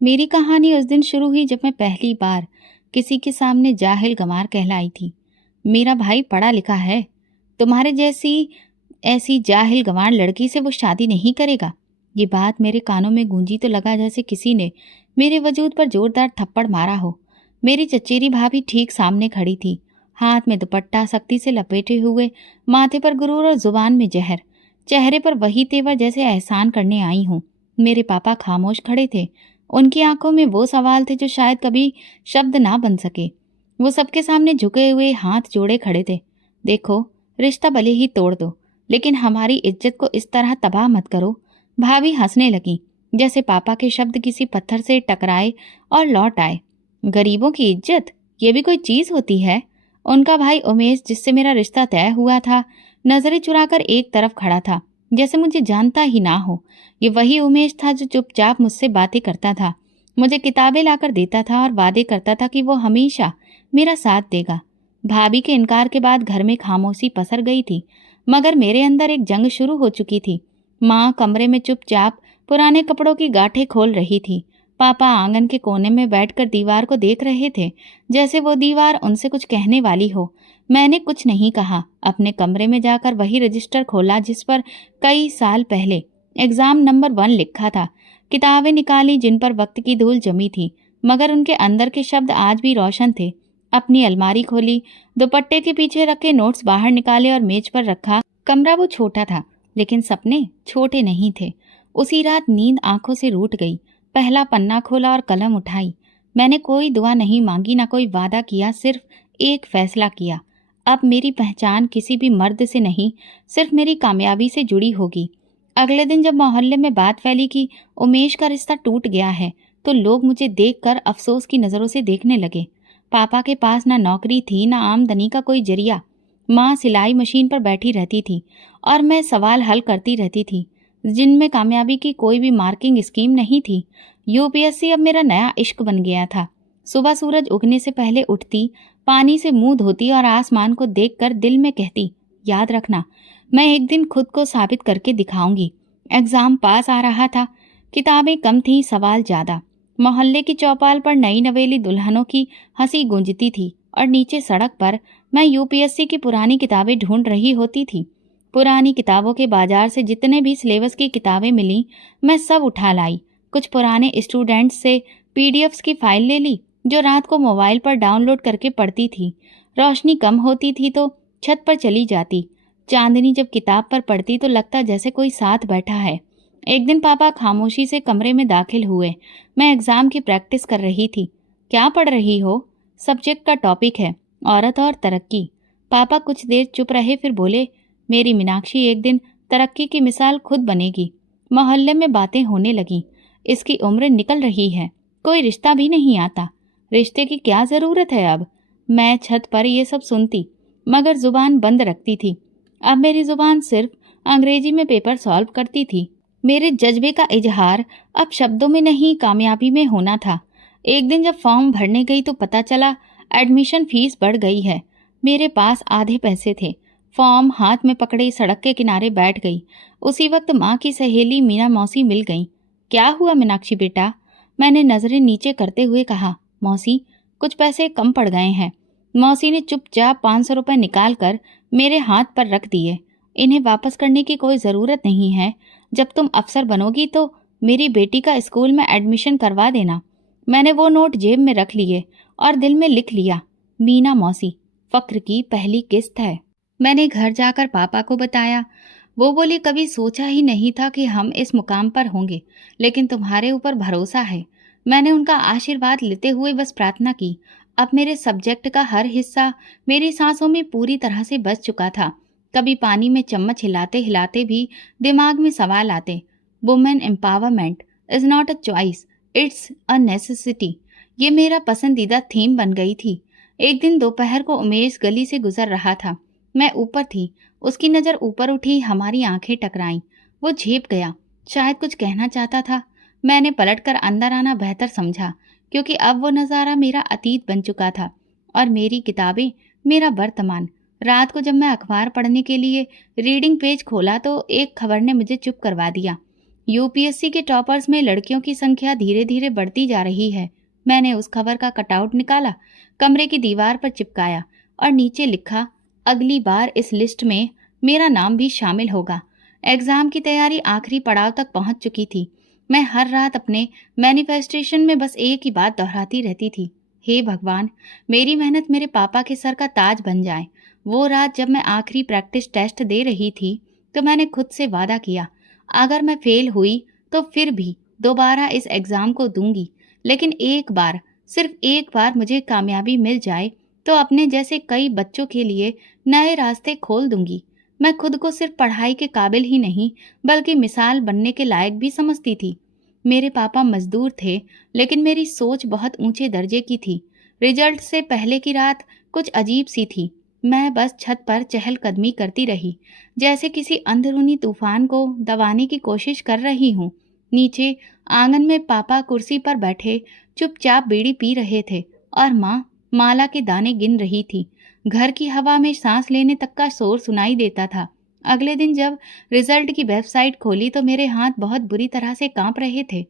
मेरी कहानी उस दिन शुरू हुई जब मैं पहली बार किसी के सामने जाहिल गंवार कहलाई थी। मेरा भाई पढ़ा लिखा है, तुम्हारे जैसी ऐसी जाहिल गंवार लड़की से वो शादी नहीं करेगा। ये बात मेरे कानों में गूंजी तो लगा जैसे किसी ने मेरे वजूद पर जोरदार थप्पड़ मारा हो। मेरी चचेरी भाभी ठीक सामने खड़ी थी, हाथ में दुपट्टा सख्ती से लपेटे हुए, माथे पर गुरूर और जुबान में जहर, चेहरे पर वही तेवर जैसे एहसान करने आई हूँ। मेरे पापा खामोश खड़े थे। उनकी आंखों में वो सवाल थे जो शायद कभी शब्द ना बन सके। वो सबके सामने झुके हुए हाथ जोड़े खड़े थे। देखो, रिश्ता भले ही तोड़ दो, लेकिन हमारी इज्जत को इस तरह तबाह मत करो। भाभी हंसने लगी, जैसे पापा के शब्द किसी पत्थर से टकराए और लौट आए। गरीबों की इज्जत, ये भी कोई चीज होती है? उनका भाई उमेश, जिससे मेरा रिश्ता तय हुआ था, नजरें चुराकर एक तरफ खड़ा था, जैसे मुझे जानता ही ना हो। ये वही उमेश था जो चुपचाप मुझसे बातें करता था, मुझे किताबें लाकर देता था और वादे करता था कि वो हमेशा मेरा साथ देगा। भाभी के इनकार के बाद घर में खामोशी पसर गई थी, मगर मेरे अंदर एक जंग शुरू हो चुकी थी। माँ कमरे में चुपचाप पुराने कपड़ों की गांठें खोल रही थी। पापा आंगन के कोने में बैठकर दीवार को देख रहे थे, जैसे वो दीवार उनसे कुछ कहने वाली हो। मैंने कुछ नहीं कहा। अपने कमरे में जाकर वही रजिस्टर खोला जिस पर कई साल पहले एग्जाम नंबर 1 लिखा था। किताबें निकाली जिन पर वक्त की धूल जमी थी, मगर उनके अंदर के शब्द आज भी रोशन थे। अपनी अलमारी खोली, दुपट्टे के पीछे रखे नोट्स बाहर निकाले और मेज पर रखा। कमरा वो छोटा था, लेकिन सपने छोटे नहीं थे। उसी रात नींद आंखों से रूठ गई। पहला पन्ना खोला और कलम उठाई। मैंने कोई दुआ नहीं मांगी, ना कोई वादा किया, सिर्फ एक फैसला किया। अब मेरी पहचान किसी भी मर्द से नहीं, सिर्फ मेरी कामयाबी से जुड़ी होगी। अगले दिन जब मोहल्ले में बात फैली कि उमेश का रिश्ता टूट गया है, तो लोग मुझे देखकर अफसोस की नज़रों से देखने लगे। पापा के पास ना नौकरी थी, ना आमदनी का कोई जरिया। माँ सिलाई मशीन पर बैठी रहती थी और मैं सवाल हल करती रहती थी, जिनमें कामयाबी की कोई भी मार्किंग स्कीम नहीं थी। यूपीएससी अब मेरा नया इश्क बन गया था। सुबह सूरज उगने से पहले उठती, पानी से मुंह धोती और आसमान को देखकर दिल में कहती, याद रखना, मैं एक दिन खुद को साबित करके दिखाऊंगी। एग्जाम पास आ रहा था। किताबें कम थी, सवाल ज्यादा। मोहल्ले की चौपाल पर नई नवेली दुल्हनों की हंसी गूंजती थी और नीचे सड़क पर मैं यूपीएससी की पुरानी किताबें ढूंढ रही होती थी। पुरानी किताबों के बाजार से जितने भी सिलेबस की किताबें मिली, मैं सब उठा लाई। कुछ पुराने स्टूडेंट्स से पीडीएफ्स की फाइल ले ली, जो रात को मोबाइल पर डाउनलोड करके पढ़ती थी। रोशनी कम होती थी तो छत पर चली जाती। चांदनी जब किताब पर पड़ती तो लगता जैसे कोई साथ बैठा है। एक दिन पापा खामोशी से कमरे में दाखिल हुए। मैं एग्जाम की प्रैक्टिस कर रही थी। क्या पढ़ रही हो? सब्जेक्ट का टॉपिक है औरत और तरक्की। पापा कुछ देर चुप रहे, फिर बोले, मेरी मीनाक्षी एक दिन तरक्की की मिसाल खुद बनेगी। मोहल्ले में बातें होने लगी, इसकी उम्र निकल रही है, कोई रिश्ता भी नहीं आता, रिश्ते की क्या जरूरत है अब। मैं छत पर ये सब सुनती, मगर जुबान बंद रखती थी। अब मेरी जुबान सिर्फ अंग्रेजी में पेपर सॉल्व करती थी। मेरे जज्बे का इजहार अब शब्दों में नहीं, कामयाबी में होना था। एक दिन जब फॉर्म भरने गई तो पता चला एडमिशन फीस बढ़ गई है। मेरे पास आधे पैसे थे। फॉर्म हाथ में पकड़े सड़क के किनारे बैठ गई। उसी वक्त माँ की सहेली मीना मौसी मिल गई। क्या हुआ मीनाक्षी बेटा? मैंने नजरें नीचे करते हुए कहा। मौसी, कुछ पैसे कम पड़ गए हैं। मौसी ने चुपचाप 500 रुपये निकाल कर मेरे हाथ पर रख दिए। इन्हें वापस करने की कोई ज़रूरत नहीं है। जब तुम अफसर बनोगी तो मेरी बेटी का स्कूल में एडमिशन करवा देना। मैंने वो नोट जेब में रख लिए और दिल में लिख लिया, मीना मौसी, फक्र की पहली किस्त है। मैंने घर जाकर पापा को बताया। वो बोली, कभी सोचा ही नहीं था कि हम इस मुकाम पर होंगे, लेकिन तुम्हारे ऊपर भरोसा है। मैंने उनका आशीर्वाद लेते हुए बस प्रार्थना की। अब मेरे सब्जेक्ट का हर हिस्सा मेरी सांसों में पूरी तरह से बस चुका था। कभी पानी में चम्मच हिलाते हिलाते भी दिमाग में सवाल आते। Women empowerment is not a choice, it's a necessity. ये मेरा पसंदीदा थीम बन गई थी। एक दिन दोपहर को उमेश गली से गुजर रहा था। मैं ऊपर थी, उसकी नज़र ऊपर उठी, हमारी आंखें टकराईं। वो झेप गया, शायद कुछ कहना चाहता था। मैंने पलटकर अंदर आना बेहतर समझा, क्योंकि अब वो नज़ारा मेरा अतीत बन चुका था और मेरी किताबें मेरा वर्तमान। रात को जब मैं अखबार पढ़ने के लिए रीडिंग पेज खोला तो एक खबर ने मुझे चुप करवा दिया। यूपीएससी के टॉपर्स में लड़कियों की संख्या धीरे धीरे बढ़ती जा रही है। मैंने उस खबर का कटआउट निकाला, कमरे की दीवार पर चिपकाया और नीचे लिखा, अगली बार इस लिस्ट में मेरा नाम भी शामिल होगा। एग्जाम की तैयारी आखिरी पड़ाव तक पहुंच चुकी थी। मैं हर रात अपने मैनिफेस्टेशन में बस एक ही बात दोहराती रहती थी, हे भगवान, मेरी मेहनत मेरे पापा के सर का ताज बन जाए। वो रात जब मैं आखिरी प्रैक्टिस टेस्ट दे रही थी तो मैंने खुद से वादा किया, अगर मैं फेल हुई तो फिर भी दोबारा इस एग्ज़ाम को दूंगी, लेकिन एक बार, सिर्फ एक बार मुझे कामयाबी मिल जाए तो अपने जैसे कई बच्चों के लिए नए रास्ते खोल दूंगी। मैं खुद को सिर्फ पढ़ाई के काबिल ही नहीं बल्कि मिसाल बनने के लायक भी समझती थी। मेरे पापा मजदूर थे, लेकिन मेरी सोच बहुत ऊंचे दर्जे की थी। रिजल्ट से पहले की रात कुछ अजीब सी थी। मैं बस छत पर चहलकदमी करती रही, जैसे किसी अंदरूनी तूफान को दबाने की कोशिश कर रही हूँ। नीचे आंगन में पापा कुर्सी पर बैठे चुपचाप बीड़ी पी रहे थे और माँ माला के दाने गिन रही थी। घर की हवा में सांस लेने तक का शोर सुनाई देता था। अगले दिन जब रिजल्ट की वेबसाइट खोली तो मेरे हाथ बहुत बुरी तरह से कांप रहे थे।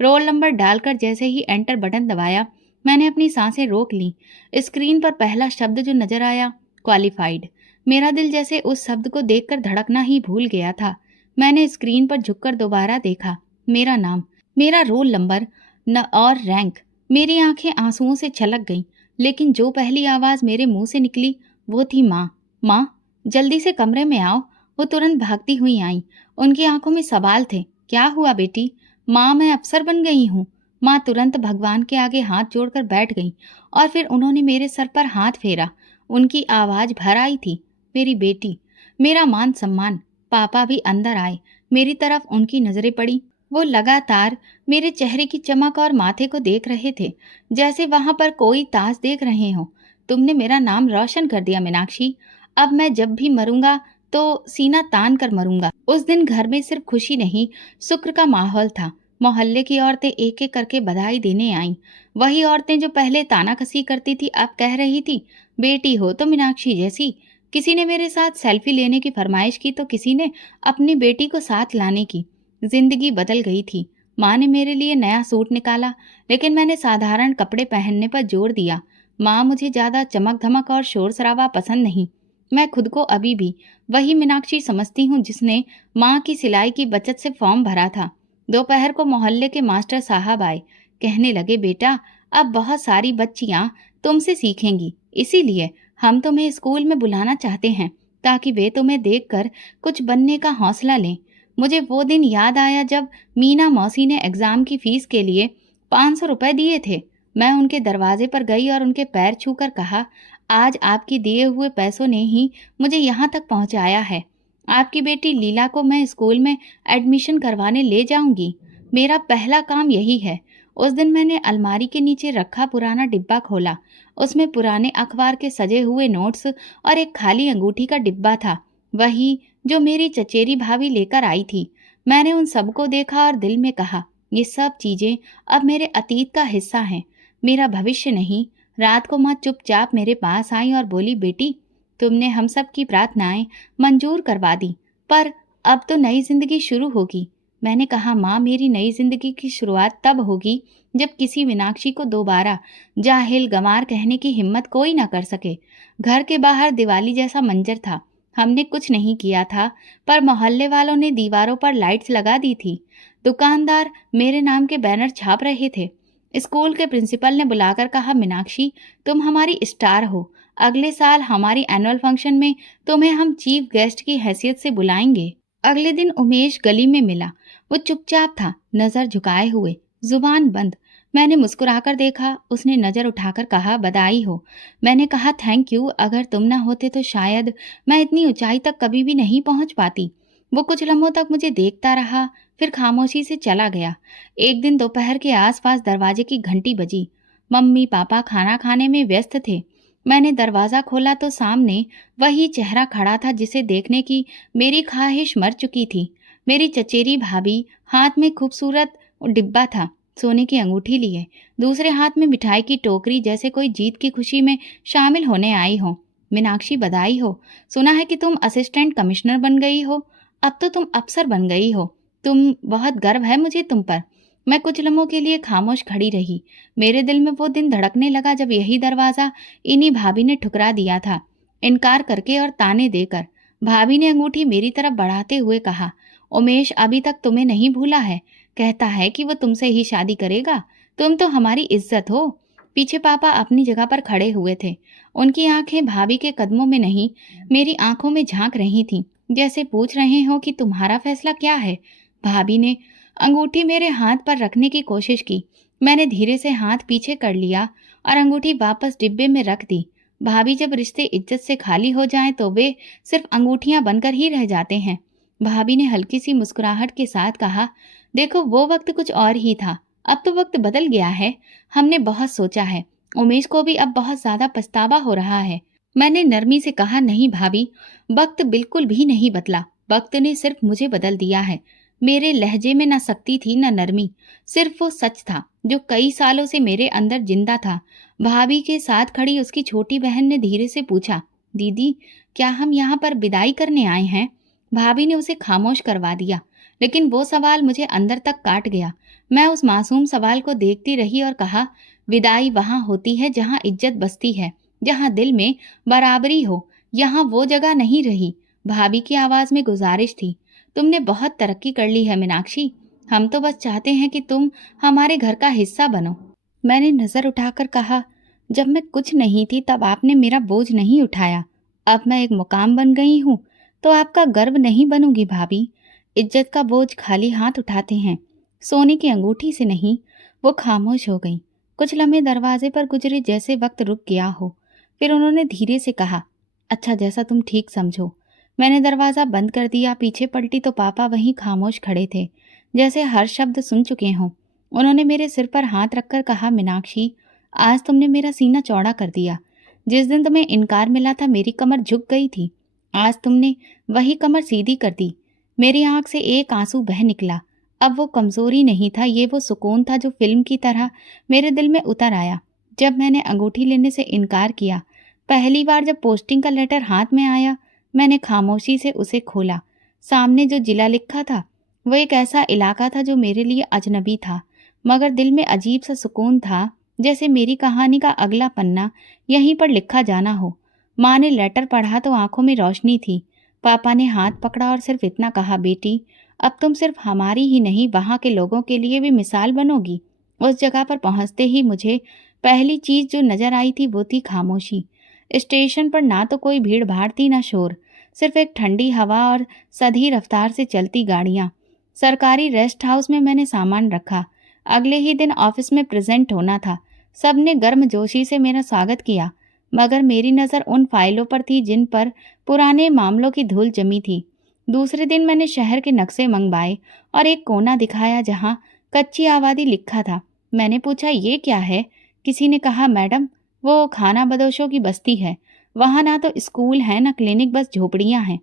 रोल नंबर डालकर जैसे ही एंटर बटन दबाया, मैंने अपनी सांसें रोक लीं। स्क्रीन पर पहला शब्द जो नजर आया, क्वालिफाइड। मेरा दिल जैसे उस शब्द को देखकर धड़कना ही भूल गया था। मैंने स्क्रीन पर झुककर दोबारा देखा, मेरा नाम, मेरा रोल नंबर न और रैंक। मेरी आंखें आंसुओं से छलक गईं, लेकिन जो पहली आवाज मेरे मुंह से निकली वो थी माँ। माँ, जल्दी से कमरे में आओ। वो तुरंत भागती हुई आई। उनकी आंखों में सवाल थे। क्या हुआ बेटी? माँ, मैं अफसर बन गई हूँ। माँ तुरंत भगवान के आगे हाथ जोड़कर बैठ गई और फिर उन्होंने मेरे सर पर हाथ फेरा। उनकी आवाज भर आई थी, मेरी बेटी। मेरा मान सम्मान। पापा भी अंदर आए। मेरी तरफ उनकी नजरें पड़ी। वो लगातार मेरे चेहरे की चमक और माथे को देख रहे थे, जैसे वहां पर कोई ताज देख रहे हो। तुमने मेरा नाम रोशन कर दिया मीनाक्षी। अब मैं जब भी मरूंगा तो सीना तान कर मरूंगा। उस दिन घर में सिर्फ खुशी नहीं, शुक्र का माहौल था। मोहल्ले की औरतें एक एक करके बधाई देने आईं। वही औरतें जो पहले तानाकसी करती थी अब कह रही थी, बेटी हो तो मीनाक्षी जैसी। किसी ने मेरे साथ सेल्फी लेने की फरमाइश की तो किसी ने अपनी बेटी को साथ लाने की। जिंदगी बदल गई थी। माँ ने मेरे लिए नया सूट निकाला, लेकिन मैंने साधारण कपड़े पहनने पर जोर दिया। माँ, मुझे ज्यादा चमक धमक और शोर शराबा पसंद नहीं। मैं खुद को अभी भी वही मीनाक्षी समझती हूँ जिसने माँ की सिलाई की बचत से फॉर्म भरा था। दोपहर को मोहल्ले के मास्टर साहब आए। कहने लगे, बेटा, अब बहुत सारी बच्चियाँ तुमसे सीखेंगी, इसीलिए हम तुम्हें स्कूल में बुलाना चाहते हैं ताकि वे तुम्हें देखकर कुछ बनने का हौसला लें। मुझे वो दिन याद आया जब मीना मौसी ने एग्जाम की फीस के लिए 500 रुपए दिए थे। मैं उनके दरवाजे पर गई और उनके पैर छूकर कहा, आज आपके दिए हुए पैसों ने ही मुझे यहाँ तक पहुँचाया है। आपकी बेटी लीला को मैं स्कूल में एडमिशन करवाने ले जाऊंगी। मेरा पहला काम यही है। उस दिन मैंने अलमारी के नीचे रखा पुराना डिब्बा खोला। उसमें पुराने अखबार के सजे हुए नोट्स और एक खाली अंगूठी का डिब्बा था, वही जो मेरी चचेरी भाभी लेकर आई थी। मैंने उन सबको देखा और दिल में कहा, ये सब चीजें अब मेरे अतीत का हिस्सा हैं, मेरा भविष्य नहीं। रात को माँ चुपचाप मेरे पास आई और बोली, बेटी, तुमने हम सब की प्रार्थनाएं मंजूर करवा दी, पर अब तो नई जिंदगी शुरू होगी। मैंने कहा, माँ, मेरी नई जिंदगी की शुरुआत तब होगी जब किसी मीनाक्षी को दोबारा जाहिल गंवार कहने की हिम्मत कोई ना कर सके। घर के बाहर दिवाली जैसा मंजर था। हमने कुछ नहीं किया था, पर मोहल्ले वालों ने दीवारों पर लाइट्स लगा दी थी। दुकानदार मेरे नाम के बैनर छाप रहे थे। स्कूल के प्रिंसिपल ने बुलाकर कहा, मीनाक्षी, तुम हमारी स्टार हो। अगले साल हमारी एनुअल फंक्शन में तुम्हें हम चीफ गेस्ट की हैसियत से बुलाएंगे। अगले दिन उमेश गली में मिला। वो चुपचाप था, नजर झुकाए हुए, जुबान बंद। मैंने मुस्कुराकर देखा। उसने नजर उठाकर कहा, बधाई हो। मैंने कहा, थैंक यू। अगर तुम ना होते तो शायद मैं इतनी ऊंचाई तक कभी भी नहीं पहुंच पाती। वो कुछ लम्हों तक मुझे देखता रहा, फिर खामोशी से चला गया। एक दिन दोपहर के आसपास दरवाजे की घंटी बजी। मम्मी पापा खाना खाने में व्यस्त थे। मैंने दरवाजा खोला तो सामने वही चेहरा खड़ा था जिसे देखने की मेरी ख्वाहिश मर चुकी थी। मेरी चचेरी भाभी, हाथ में खूबसूरत डिब्बा था, सोने की अंगूठी लिए, दूसरे हाथ में मिठाई की टोकरी, जैसे कोई जीत की खुशी में शामिल होने आई हो। मीनाक्षी, बधाई हो। सुना है कि तुम असिस्टेंट कमिश्नर बन गई हो। अब तो तुम अफसर बन गई हो। बहुत गर्व है मुझे तुम पर। मैं कुछ लम्हों के लिए खामोश खड़ी रही। मेरे दिल में वो दिन धड़कने लगा जब यही दरवाजा इन्हीं भाभी ने ठुकरा दिया था, इनकार करके और ताने देकर। भाभी ने अंगूठी मेरी तरफ बढ़ाते हुए कहा, उमेश अभी तक तुम्हें नहीं भूला है, कहता है कि वो तुमसे ही शादी करेगा। तुम तो हमारी इज्जत हो। पीछे पापा अपनी जगह पर खड़े हुए थे। उनकी आंखें भाभी के कदमों में नहीं, मेरी आंखों में झांक रही थीं, जैसे पूछ रहे हो कि तुम्हारा फैसला क्या है। भाभी ने अंगूठी मेरे हाथ पर रखने की कोशिश की। मैंने धीरे से हाथ पीछे कर लिया और अंगूठी वापस डिब्बे में रख दी। भाभी, जब रिश्ते इज्जत से खाली हो जाएं तो वे सिर्फ अंगूठियां बनकर ही रह जाते हैं। भाभी ने हल्की सी मुस्कुराहट के साथ कहा, देखो वो वक्त कुछ और ही था, अब तो वक्त बदल गया है। हमने बहुत सोचा है, उमेश को भी अब बहुत ज्यादा पछतावा हो रहा है। मैंने नरमी से कहा, नहीं भाभी, वक्त बिल्कुल भी नहीं बदला, वक्त ने सिर्फ मुझे बदल दिया है। मेरे लहजे में न सख्ती थी न नरमी, सिर्फ वो सच था जो कई सालों से मेरे अंदर जिंदा था। भाभी के साथ खड़ी उसकी छोटी बहन ने धीरे से पूछा, दीदी क्या हम यहाँ पर विदाई करने आए हैं? भाभी ने उसे खामोश करवा दिया, लेकिन वो सवाल मुझे अंदर तक काट गया। मैं उस मासूम सवाल को देखती रही और कहा, विदाई वहां होती है जहां इज्जत बसती है, जहां दिल में बराबरी हो, यहाँ वो जगह नहीं रही। भाभी की आवाज में गुजारिश थी, तुमने बहुत तरक्की कर ली है मीनाक्षी, हम तो बस चाहते हैं कि तुम हमारे घर का हिस्सा बनो। मैंने नजर उठाकर कहा, जब मैं कुछ नहीं थी तब आपने मेरा बोझ नहीं उठाया, अब मैं एक मुकाम बन गई हूँ तो आपका गर्व नहीं बनूंगी भाभी। इज्जत का बोझ खाली हाथ उठाते हैं, सोने की अंगूठी से नहीं। वो खामोश हो गई। कुछ लम्हे दरवाजे पर गुजरे जैसे वक्त रुक गया हो। फिर उन्होंने धीरे से कहा, अच्छा जैसा तुम ठीक समझो। मैंने दरवाजा बंद कर दिया। पीछे पलटी तो पापा वहीं खामोश खड़े थे, जैसे हर शब्द सुन चुके हों। उन्होंने मेरे सिर पर हाथ रखकर कहा, मीनाक्षी आज तुमने मेरा सीना चौड़ा कर दिया। जिस दिन तुम्हें इनकार मिला था मेरी कमर झुक गई थी, आज तुमने वही कमर सीधी कर दी। मेरी आंख से एक आंसू बह निकला। अब वो कमजोरी नहीं था, ये वो सुकून था जो फिल्म की तरह मेरे दिल में उतर आया। जब मैंने अंगूठी लेने से इनकार किया, पहली बार जब पोस्टिंग का लेटर हाथ में आया, मैंने खामोशी से उसे खोला। सामने जो जिला लिखा था वो एक ऐसा इलाका था जो मेरे लिए अजनबी था, मगर दिल में अजीब सा सुकून था, जैसे मेरी कहानी का अगला पन्ना यहीं पर लिखा जाना हो। माँ ने लेटर पढ़ा तो आंखों में रोशनी थी। पापा ने हाथ पकड़ा और सिर्फ इतना कहा, बेटी अब तुम सिर्फ हमारी ही नहीं वहाँ के लोगों के लिए भी मिसाल बनोगी। उस जगह पर पहुँचते ही मुझे पहली चीज जो नजर आई थी वो थी खामोशी। स्टेशन पर ना तो कोई भीड़ भाड़ थी ना शोर, सिर्फ एक ठंडी हवा और सधी रफ्तार से चलती गाड़ियाँ। सरकारी रेस्ट हाउस में मैंने सामान रखा। अगले ही दिन ऑफिस में प्रेजेंट होना था। सबने गर्मजोशी से मेरा स्वागत किया, मगर मेरी नज़र उन फाइलों पर थी जिन पर पुराने मामलों की धूल जमी थी। दूसरे दिन मैंने शहर के नक्शे मंगवाए और एक कोना दिखाया जहाँ कच्ची आबादी लिखा था। मैंने पूछा, ये क्या है? किसी ने कहा, मैडम वो खाना बदोशों की बस्ती है, वहाँ ना तो स्कूल है ना क्लिनिक, बस झोपड़ियाँ हैं,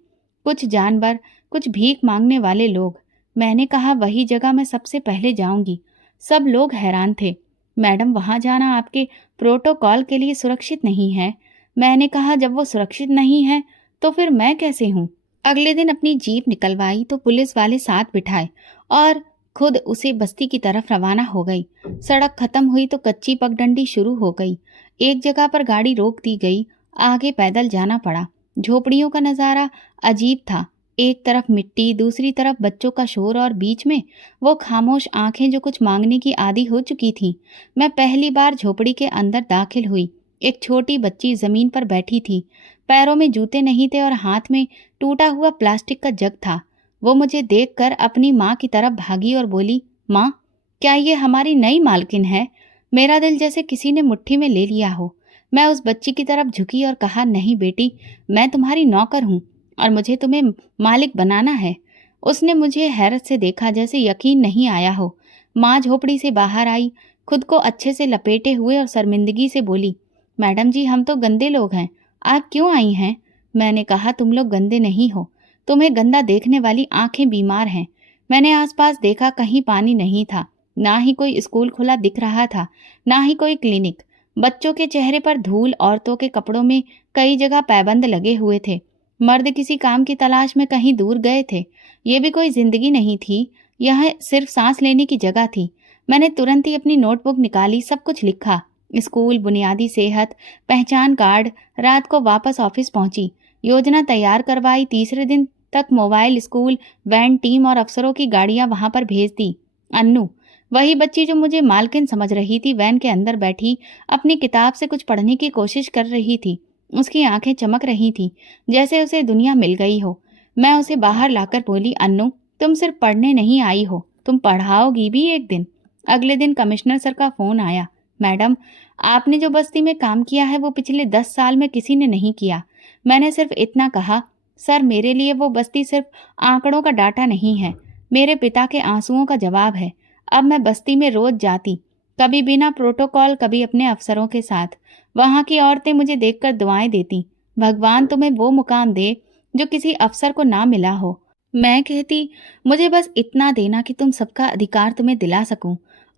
कुछ जानवर, कुछ भीख मांगने वाले लोग। मैंने कहा, वही जगह मैं सबसे पहले जाऊंगी। सब लोग हैरान थे। मैडम वहाँ जाना आपके प्रोटोकॉल के लिए सुरक्षित नहीं है। मैंने कहा, जब वो सुरक्षित नहीं है तो फिर मैं कैसे हूँ? अगले दिन अपनी जीप निकलवाई तो पुलिस वाले साथ बिठाए और खुद उसे बस्ती की तरफ रवाना हो गई। सड़क खत्म हुई तो कच्ची पगडंडी शुरू हो गई। एक जगह पर गाड़ी रोक दी गई, आगे पैदल जाना पड़ा। झोपड़ियों का नज़ारा अजीब था। एक तरफ मिट्टी, दूसरी तरफ बच्चों का शोर और बीच में वो खामोश आंखें जो कुछ मांगने की आदी हो चुकी थीं। मैं पहली बार झोपड़ी के अंदर दाखिल हुई। एक छोटी बच्ची जमीन पर बैठी थी। पैरों में जूते नहीं थे और हाथ में टूटा हुआ प्लास्टिक का जग था। वो मुझे देखकर अपनी माँ की तरफ भागी और बोली, माँ क्या ये हमारी नई मालकिन है? मेरा दिल जैसे किसी ने मुट्ठी में ले लिया हो। मैं उस बच्ची की तरफ झुकी और कहा, नहीं बेटी, मैं तुम्हारी नौकर हूँ और मुझे तुम्हें मालिक बनाना है। उसने मुझे हैरत से देखा, जैसे यकीन नहीं आया हो। माँ झोपड़ी से बाहर आई, खुद को अच्छे से लपेटे हुए और शर्मिंदगी से बोली, मैडम जी हम तो गंदे लोग हैं, आप क्यों आई हैं? मैंने कहा, तुम लोग गंदे नहीं हो, तुम्हें गंदा देखने वाली आंखें बीमार हैं। मैंने आसपास देखा, कहीं पानी नहीं था, ना ही कोई स्कूल खुला दिख रहा था, ना ही कोई क्लिनिक। बच्चों के चेहरे पर धूल, औरतों के कपड़ों में कई जगह पैबंद लगे हुए थे। मर्द किसी काम की तलाश में कहीं दूर गए थे। ये भी कोई जिंदगी नहीं थी। यह सिर्फ सांस लेने की जगह थी। मैंने तुरंत ही अपनी नोटबुक निकाली, सब कुछ लिखा। स्कूल, बुनियादी सेहत, पहचान कार्ड। रात को वापस ऑफिस पहुंची, योजना तैयार करवाई। तीसरे दिन तक मोबाइल, स्कूल वैन, टीम और अफसरों की गाड़ियां वहां पर भेज दी। अन्नू, वही बच्ची जो मुझे मालकिन समझ रही थी, वैन के अंदर बैठी अपनी किताब से कुछ पढ़ने की कोशिश कर रही थी। उसकी आंखें चमक रही थीं, जैसे उसे दुनिया मिल गई हो। मैं उसे बाहर लाकर बोली, अन्नू, तुम सिर्फ पढ़ने नहीं आई हो, तुम पढ़ाओगी भी एक दिन। अगले दिन कमिश्नर सर का फोन आया। मैडम, आपने जो बस्ती में काम किया है वो पिछले 10 साल में किसी ने नहीं किया। मैंने सिर्फ इतना कहा, सर मेरे लिए वो बस्ती सिर्फ आंकड़ों का डाटा नहीं है, मेरे पिता के आंसुओं का जवाब है। अब मैं बस्ती में रोज जाती, कभी बिना प्रोटोकॉल, कभी अपने अफसरों के साथ। वहां की औरतें मुझे देखकर दुआएं देती, भगवान तुम्हें वो मुकाम दे जो किसी अफसर को ना मिला हो। मैं कहती, मुझे बस इतना देना कि तुम सबका अधिकार तुम्हें दिला सकूं।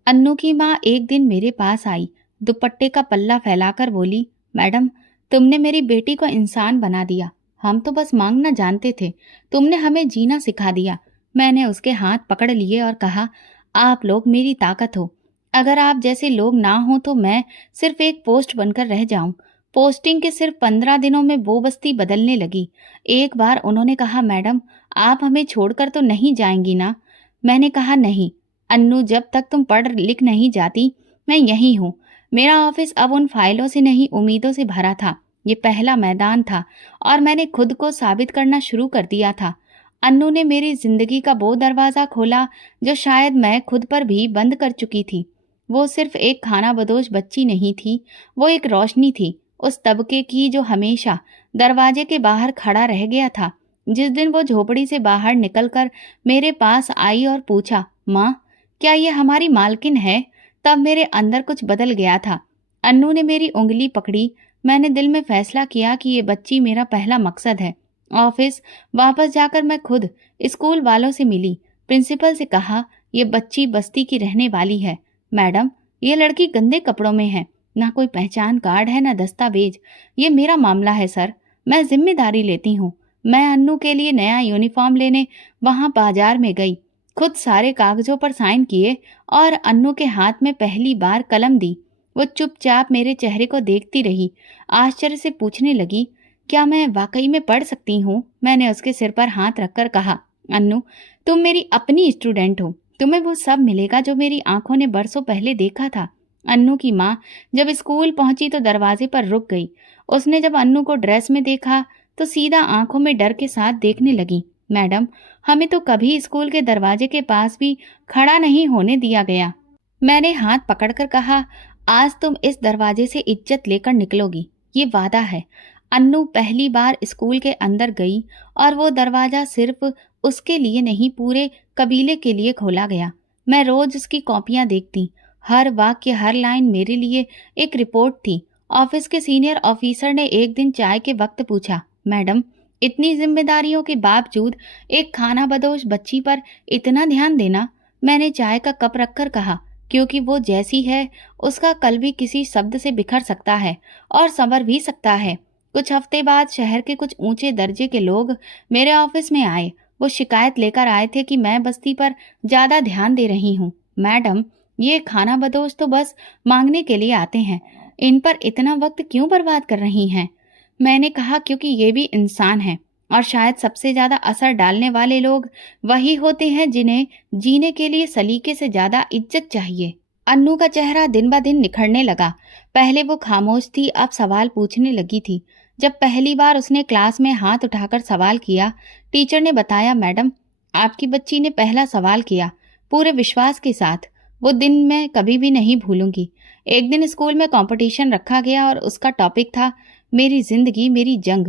अन्नू की माँ एक दिन मेरे पास आई, दुपट्टे का पल्ला फैलाकर बोली, मैडम, तुमने मेरी बेटी को इंसान बना दिया। हम तो बस मांगना जानते थे, तुमने हमें जीना सिखा दिया। मैंने उसके हाथ पकड़ लिए और कहा, आप लोग मेरी ताकत हो। अगर आप जैसे लोग ना हो तो मैं सिर्फ एक पोस्ट बनकर रह जाऊं। पोस्टिंग के सिर्फ 15 दिनों में वो बस्ती बदलने लगी। एक बार उन्होंने कहा, मैडम, आप हमें छोड़कर तो नहीं जाएंगी ना? मैंने कहा, नहीं अन्नू, जब तक तुम पढ़ लिख नहीं जाती मैं यहीं हूँ। मेरा ऑफिस अब उन फाइलों से नहीं, उम्मीदों से भरा था। ये पहला मैदान था और मैंने खुद को साबित करना शुरू कर दिया था। अन्नू ने मेरी जिंदगी का वो दरवाजा खोला जो शायद मैं खुद पर भी बंद कर चुकी थी। वो सिर्फ एक खानाबदोश बच्ची नहीं थी, वो एक रोशनी थी, उस तबके की जो हमेशा दरवाजे के बाहर खड़ा रह गया था। जिस दिन वो झोपड़ी से बाहर निकलकर मेरे पास आई और पूछा, माँ, क्या ये हमारी मालकिन है? तब मेरे अंदर कुछ बदल गया था। अन्नू ने मेरी उंगली पकड़ी। मैंने दिल में फैसला किया कि ये बच्ची मेरा पहला मकसद है। ऑफिस वापस जाकर मैं खुद स्कूल वालों से मिली। प्रिंसिपल से कहा, ये बच्ची बस्ती की रहने वाली है। मैडम, ये लड़की गंदे कपड़ों में है, ना कोई पहचान कार्ड है, ना दस्तावेज। ये मेरा मामला है सर, मैं जिम्मेदारी लेती हूँ। मैं अन्नू के लिए नया यूनिफॉर्म लेने वहां बाजार में गई, खुद सारे कागजों पर साइन किए और अन्नू के हाथ में पहली बार कलम दी। वो चुपचाप मेरे चेहरे को देखती रही, आश्चर्य से पूछने लगी, क्या मैं वाकई में पढ़ सकती हूँ? मैंने उसके सिर पर हाथ रखकर कहा, अन्नू, तुम मेरी अपनी स्टूडेंट हो, तुम्हें वो सब मिलेगा जो मेरी आंखों ने बरसों पहले देखा था। अन्नू की माँ जब स्कूल पहुंची तो दरवाजे पर रुक गई। उसने जब अन्नू को ड्रेस में देखा तो सीधा आंखों में डर के साथ देखने लगी। मैडम, हमें तो कभी स्कूल के दरवाजे के पास भी खड़ा नहीं होने दिया गया। मैंने हाथ पकड़कर कहा, आज तुम इस दरवाजे से इज्जत लेकर निकलोगी, ये वादा है। अन्नू पहली बार स्कूल के अंदर गई और वो दरवाजा सिर्फ उसके लिए नहीं, पूरे कबीले के लिए खोला गया। मैं रोज उसकी कॉपियां देखती, हर वाक्य, हर लाइन मेरे लिए एक रिपोर्ट थी। ऑफिस के सीनियर ऑफिसर ने एक दिन चाय के वक्त पूछा, मैडम, इतनी जिम्मेदारियों के बावजूद एक खानाबदोश बच्ची पर इतना ध्यान देना? मैंने चाय का कप रखकर कहा, क्योंकि वो जैसी है उसका कल भी किसी शब्द से बिखर सकता है और संवर भी सकता है। कुछ हफ्ते बाद शहर के कुछ ऊंचे दर्जे के लोग मेरे ऑफिस में आए। वो शिकायत लेकर आए थे कि मैं बस्ती पर ज्यादा ध्यान दे रही हूँ। मैडम, ये खानाबदोश तो बस मांगने के लिए आते हैं, इन पर इतना वक्त क्यों बर्बाद कर रही हैं? मैंने कहा, क्योंकि ये भी इंसान हैं और शायद सबसे ज्यादा असर डालने वाले लोग वही होते हैं जिन्हें जीने के लिए सलीके से ज्यादा इज्जत चाहिए। अन्नू का चेहरा दिन ब दिन निखरने लगा। पहले वो खामोश थी, अब सवाल पूछने लगी थी। जब पहली बार उसने क्लास में हाथ उठाकर सवाल किया, टीचर ने बताया, मैडम, आपकी बच्ची ने पहला सवाल किया, पूरे विश्वास के साथ। वो दिन मैं कभी भी नहीं भूलूंगी। एक दिन स्कूल में कंपटीशन रखा गया और उसका टॉपिक था, मेरी जिंदगी मेरी जंग।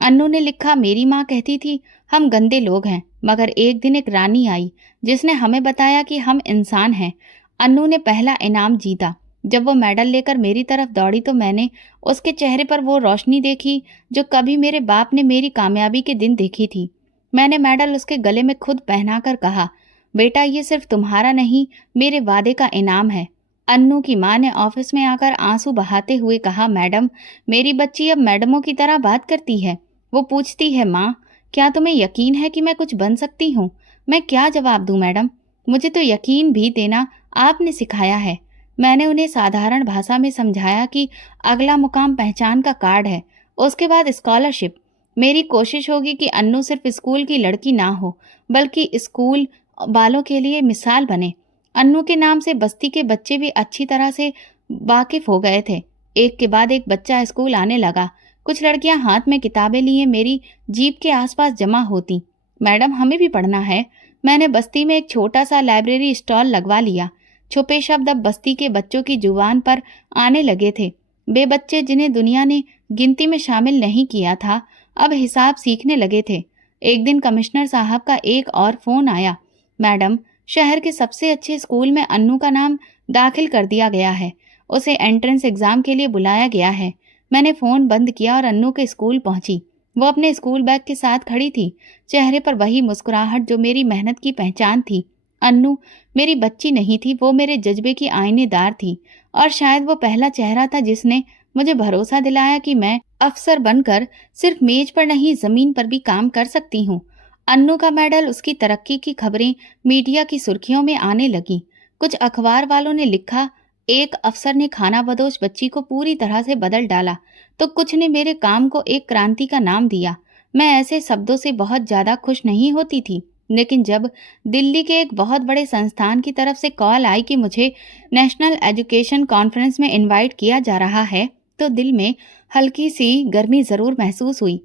अन्नू ने लिखा, मेरी माँ कहती थी हम गंदे लोग हैं, मगर एक दिन एक रानी आई जिसने हमें बताया कि हम इंसान हैं। अन्नू ने पहला इनाम जीता। जब वो मेडल लेकर मेरी तरफ दौड़ी तो मैंने उसके चेहरे पर वो रोशनी देखी जो कभी मेरे बाप ने मेरी कामयाबी के दिन देखी थी। मैंने मेडल उसके गले में खुद पहनाकर कहा, बेटा, ये सिर्फ तुम्हारा नहीं, मेरे वादे का इनाम है। अन्नू की माँ ने ऑफिस में आकर आंसू बहाते हुए कहा, मैडम, मेरी बच्ची अब मैडमों की तरह बात करती है। वो पूछती है, माँ, क्या तुम्हें यकीन है कि मैं कुछ बन सकती हूँ? मैं क्या जवाब दूँ मैडम? मुझे तो यकीन भी देना आपने सिखाया है। मैंने उन्हें साधारण भाषा में समझाया कि अगला मुकाम पहचान का कार्ड है, उसके बाद स्कॉलरशिप। मेरी कोशिश होगी कि अन्नू सिर्फ स्कूल की लड़की ना हो, बल्कि स्कूल वालों के लिए मिसाल बने। अन्नू के नाम से बस्ती के बच्चे भी अच्छी तरह से वाकिफ हो गए थे। एक के बाद एक बच्चा स्कूल आने लगा। कुछ लड़कियां हाथ में किताबें लिए मेरी जीप के आसपास जमा होती। मैडम, हमें भी पढ़ना है। मैंने बस्ती में एक छोटा सा लाइब्रेरी स्टॉल लगवा लिया। छुपे शब्द अब बस्ती के बच्चों की जुबान पर आने लगे थे। वे बच्चे जिन्हें दुनिया ने गिनती में शामिल नहीं किया था, अब हिसाब सीखने लगे थे। एक दिन कमिश्नर साहब का एक और फोन आया। मैडम, शहर के सबसे अच्छे स्कूल में अन्नू का नाम दाखिल कर दिया गया है। उसे एंट्रेंस एग्जाम के लिए बुलाया गया है। मैंने फोन बंद किया और अन्नू के स्कूल पहुंची। वो अपने स्कूल बैग के साथ खड़ी थी, चेहरे पर वही मुस्कुराहट जो मेरी मेहनत की पहचान थी। अन्नू मेरी बच्ची नहीं थी, वो मेरे जज्बे की आईनेदार थी। और शायद वो पहला चेहरा था जिसने मुझे भरोसा दिलाया कि मैं अफसर बनकर सिर्फ मेज पर नहीं, जमीन पर भी काम कर सकती हूँ। अन्नू का मेडल, उसकी तरक्की की खबरें मीडिया की सुर्खियों में आने लगी। कुछ अखबार वालों ने लिखा, एक अफसर ने खानाबदोश बच्ची को पूरी तरह से बदल डाला, तो कुछ ने मेरे काम को एक क्रांति का नाम दिया। मैं ऐसे शब्दों से बहुत ज्यादा खुश नहीं होती थी, लेकिन जब दिल्ली के एक बहुत बड़े संस्थान की तरफ से कॉल आई कि मुझे नेशनल एजुकेशन कॉन्फ्रेंस में इनवाइट किया जा रहा है, तो दिल में हल्की सी गर्मी जरूर महसूस हुई।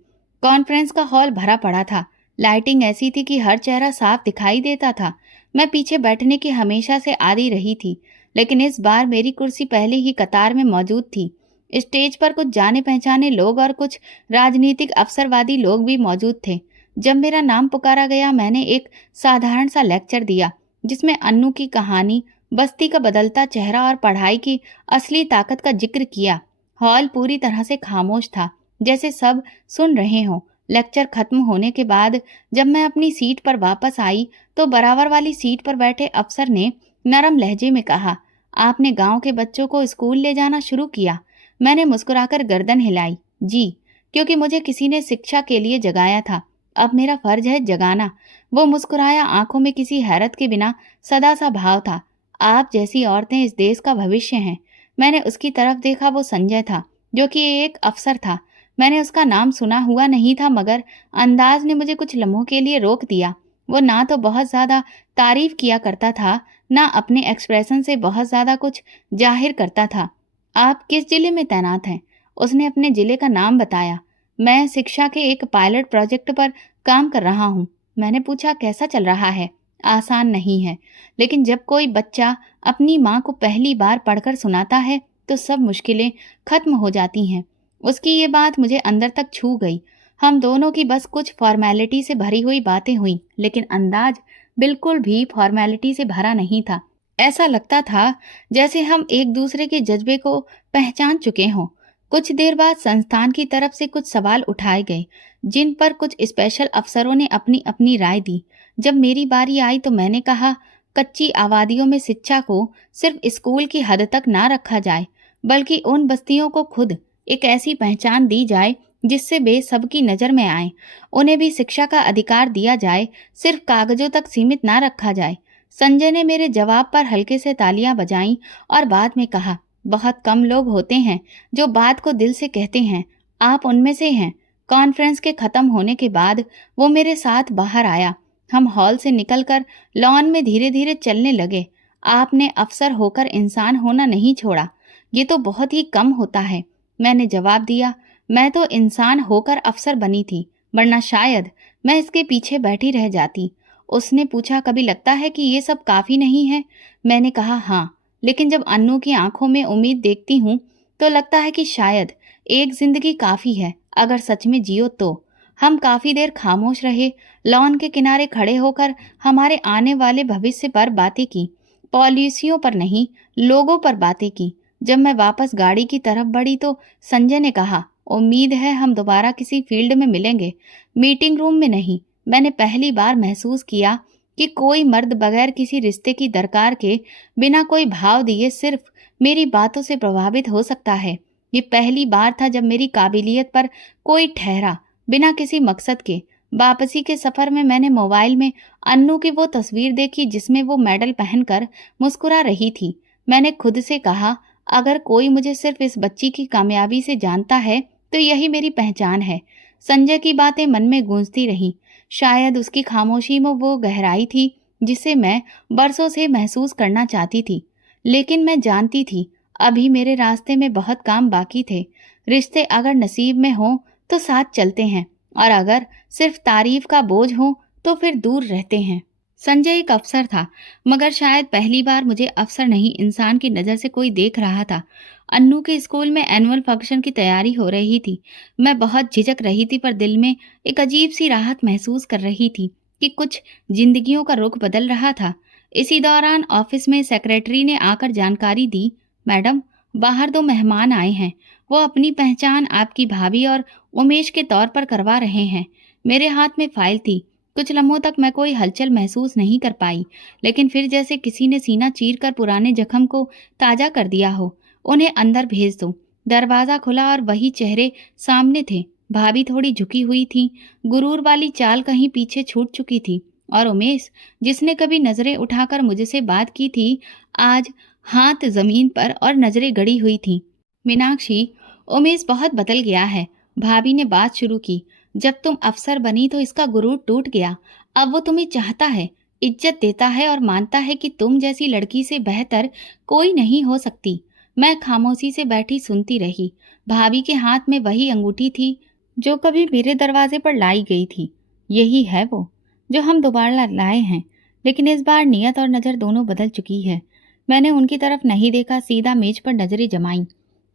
कॉन्फ्रेंस का हॉल भरा पड़ा था। लाइटिंग ऐसी थी कि हर चेहरा साफ दिखाई देता था। मैं पीछे बैठने की हमेशा से आदी रही थी, लेकिन इस बार मेरी कुर्सी पहले ही कतार में मौजूद थी। स्टेज पर कुछ जाने पहचाने लोग और कुछ राजनीतिक अवसरवादी लोग भी मौजूद थे। जब मेरा नाम पुकारा गया, मैंने एक साधारण सा लेक्चर दिया, जिसमें अन्नू की कहानी, बस्ती का बदलता चेहरा और पढ़ाई की असली ताकत का जिक्र किया। हॉल पूरी तरह से खामोश था, जैसे सब सुन रहे हों। लेक्चर खत्म होने के बाद जब मैं अपनी सीट पर वापस आई, तो बराबर वाली सीट पर बैठे अफसर ने नरम लहजे में कहा, आपने गांव के बच्चों को स्कूल ले जाना शुरू किया। मैंने मुस्कुराकर गर्दन हिलाई। जी, क्योंकि मुझे किसी ने शिक्षा के लिए जगाया था। अब मेरा फर्ज है जगाना। वो मुस्कुराया, आंखों में किसी हैरत के बिना सदा सा भाव था। आप जैसी औरतें इस देश का भविष्य हैं। मैंने उसकी तरफ देखा। वो संजय था, जो कि एक अफसर था। मैंने उसका नाम सुना हुआ नहीं था, मगर अंदाज ने मुझे कुछ लम्हों के लिए रोक दिया। वो ना तो बहुत ज्यादा तारीफ किया करता था, ना अपने एक्सप्रेशन से बहुत ज्यादा कुछ जाहिर करता था। आप किस जिले में तैनात हैं? उसने अपने जिले का नाम बताया। मैं शिक्षा के एक पायलट प्रोजेक्ट पर काम कर रहा हूँ। मैंने पूछा, कैसा चल रहा है? आसान नहीं है, लेकिन जब कोई बच्चा अपनी माँ को पहली बार पढ़कर सुनाता है, तो सब मुश्किलें खत्म हो जाती हैं। उसकी ये बात मुझे अंदर तक छू गई। हम दोनों की बस कुछ फॉर्मेलिटी से भरी हुई बातें हुई, लेकिन अंदाज बिल्कुल भी फॉर्मेलिटी से भरा नहीं था। ऐसा लगता था जैसे हम एक दूसरे के जज्बे को पहचान चुके हों। कुछ देर बाद संस्थान की तरफ से कुछ सवाल उठाए गए, जिन पर कुछ स्पेशल अफसरों ने अपनी अपनी राय दी। जब मेरी बारी आई तो मैंने कहा, कच्ची आबादियों में शिक्षा को सिर्फ स्कूल की हद तक ना रखा जाए, बल्कि उन बस्तियों को खुद एक ऐसी पहचान दी जाए जिससे वे सबकी नजर में आए। उन्हें भी शिक्षा का अधिकार दिया जाए, सिर्फ कागजों तक सीमित ना रखा जाए। संजय ने मेरे जवाब पर हल्के से तालियां बजाईं और बाद में कहा, बहुत कम लोग होते हैं जो बात को दिल से कहते हैं। आप उनमें से हैं। कॉन्फ्रेंस के खत्म होने के बाद वो मेरे साथ बाहर आया। हम हॉल से निकलकर लॉन में धीरे धीरे चलने लगे। आपने अफसर होकर इंसान होना नहीं छोड़ा, ये तो बहुत ही कम होता है। मैंने जवाब दिया, मैं तो इंसान होकर अफसर बनी थी, वरना शायद मैं इसके पीछे बैठी रह जाती। उसने पूछा, कभी लगता है कि ये सब काफी नहीं है? मैंने कहा, हाँ, लेकिन जब अन्नू की आंखों में उम्मीद देखती हूँ तो लगता है कि शायद एक जिंदगी काफी है, अगर सच में जियो तो। हम काफी देर खामोश रहे। लॉन के किनारे खड़े होकर हमारे आने वाले भविष्य पर बातें की, पॉलिसियों पर नहीं, लोगों पर बातें की। जब मैं वापस गाड़ी की तरफ बढ़ी तो संजय ने कहा, उम्मीद है हम दोबारा किसी फील्ड में मिलेंगे, मीटिंग रूम में नहीं। मैंने पहली बार महसूस किया कि कोई मर्द बगैर किसी रिश्ते की दरकार के, बिना कोई भाव दिए, सिर्फ मेरी बातों से प्रभावित हो सकता है। ये पहली बार था जब मेरी काबिलियत पर कोई ठहरा, बिना किसी मकसद के, वापसी के सफर में मैंने मोबाइल में अन्नू की वो तस्वीर देखी जिसमें वो मेडल पहनकर मुस्कुरा रही थी। मैंने खुद से कहा, अगर कोई मुझे सिर्फ इस बच्ची की कामयाबी से जानता है तो यही मेरी पहचान है। संजय की बातें मन में गूंजती रहीं। शायद उसकी खामोशी में वो गहराई थी जिसे मैं बरसों से महसूस करना चाहती थी। लेकिन मैं जानती थी अभी मेरे रास्ते में बहुत काम बाकी थे। रिश्ते अगर नसीब में हों तो साथ चलते हैं, और अगर सिर्फ तारीफ का बोझ हो तो फिर दूर रहते हैं। संजय एक अफसर था, मगर शायद पहली बार मुझे अफसर नहीं इंसान की नज़र से कोई देख रहा था। अन्नू के स्कूल में एनुअल फंक्शन की तैयारी हो रही थी। मैं बहुत झिझक रही थी, पर दिल में एक अजीब सी राहत महसूस कर रही थी कि कुछ जिंदगियों का रुख बदल रहा था। इसी दौरान ऑफिस में सेक्रेटरी ने आकर जानकारी दी, मैडम, बाहर 2 मेहमान आए हैं। वो अपनी पहचान आपकी भाभी और उमेश के तौर पर करवा रहे हैं। मेरे हाथ में फाइल थी। कुछ लम्हों तक मैं कोई हलचल महसूस नहीं कर पाई, लेकिन फिर जैसे किसी ने सीना चीरकर पुराने जख्म को ताजा कर दिया हो। उन्हें अंदर भेज दो। दरवाजा खुला और वही चेहरे सामने थे। भाभी थोड़ी झुकी हुई थी, गुरूर वाली चाल कहीं पीछे छूट चुकी थी, और उमेश, जिसने कभी नजरें उठाकर मुझसे बात की थी, आज हाथ जमीन पर और नजरें गड़ी हुई थी। मीनाक्षी, उमेश बहुत बदल गया है। भाभी ने बात शुरू की। जब तुम अफसर बनी तो इसका गुरूर टूट गया। अब वो तुम्हें चाहता है, इज्जत देता है और मानता है कि तुम जैसी लड़की से बेहतर कोई नहीं हो सकती। मैं खामोशी से बैठी सुनती रही। भाभी के हाथ में वही अंगूठी थी जो कभी मेरे दरवाजे पर लाई गई थी। यही है वो जो हम दोबारा लाए हैं, लेकिन इस बार नियत और नज़र दोनों बदल चुकी है। मैंने उनकी तरफ नहीं देखा, सीधा मेज पर नजरें जमाईं।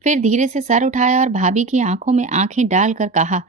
फिर धीरे से सर उठाया और भाभी की आंखों में आंखें डालकर कहा,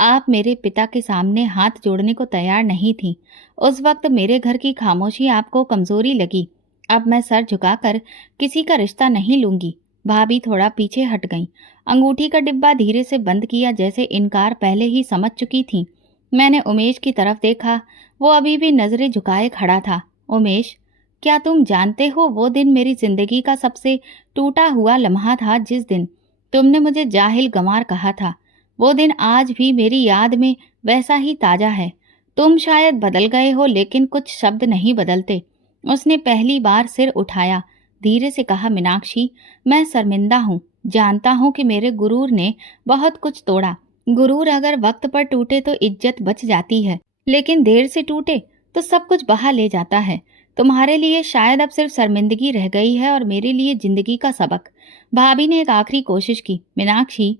आप मेरे पिता के सामने हाथ जोड़ने को तैयार नहीं थी। उस वक्त मेरे घर की खामोशी आपको कमजोरी लगी। अब मैं सर झुकाकर किसी का रिश्ता नहीं लूंगी। भाभी थोड़ा पीछे हट गई। अंगूठी का डिब्बा धीरे से बंद किया, जैसे इनकार पहले ही समझ चुकी थी। मैंने उमेश की तरफ देखा। वो अभी भी नजरें झुकाए खड़ा था। उमेश, क्या तुम जानते हो वो दिन मेरी जिंदगी का सबसे टूटा हुआ लम्हा था, जिस दिन तुमने मुझे जाहिल गंवार कहा था। वो दिन आज भी मेरी याद में वैसा ही ताजा है। तुम शायद बदल गए हो, लेकिन कुछ शब्द नहीं बदलते। उसने पहली बार सिर उठाया, धीरे से कहा, मीनाक्षी, मैं शर्मिंदा हूँ। जानता हूँ कि मेरे गुरूर ने बहुत कुछ तोड़ा। गुरूर अगर वक्त पर टूटे तो इज्जत बच जाती है, लेकिन देर से टूटे तो सब कुछ बहा ले जाता है। तुम्हारे लिए शायद अब सिर्फ शर्मिंदगी रह गई है और मेरे लिए जिंदगी का सबक। भाभी ने एक आखिरी कोशिश की। मीनाक्षी,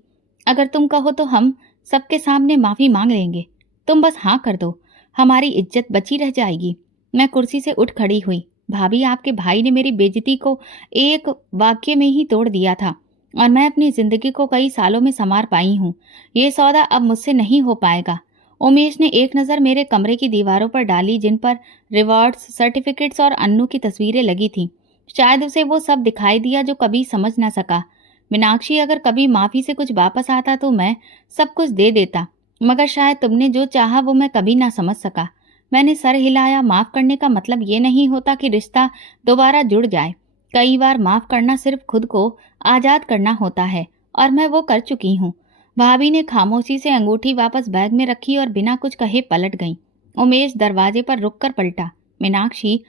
अगर तुम कहो तो हम सबके सामने माफी मांग लेंगे। तुम बस हाँ कर दो, हमारी इज्जत बची रह जाएगी। मैं कुर्सी से उठ खड़ी हुई। भाभी, आपके भाई ने मेरी बेइज्जती को एक वाक्य में ही तोड़ दिया था, और मैं अपनी जिंदगी को कई सालों में संवार पाई हूँ। ये सौदा अब मुझसे नहीं हो पाएगा। उमेश ने एक नज़र मेरे कमरे की दीवारों पर डाली, जिन पर रिवॉर्ड्स, सर्टिफिकेट्स और अन्नू की तस्वीरें लगी थीं। शायद उसे वो सब दिखाई दिया जो कभी समझ ना सका। मीनाक्षी, अगर कभी माफी से कुछ वापस आता तो मैं सब कुछ दे देता, मगर शायद तुमने जो चाहा वो मैं कभी ना समझ सका। मैंने सर हिलाया। माफ करने का मतलब ये नहीं होता कि रिश्ता दोबारा जुड़ जाए। कई बार माफ करना सिर्फ खुद को आजाद करना होता है, और मैं वो कर चुकी हूँ। भाभी ने खामोशी से अंगूठी वापस बैग में रखी और बिना कुछ कहे पलट गई। उमेश दरवाजे पर रुककर पलटा। मीनाक्षी,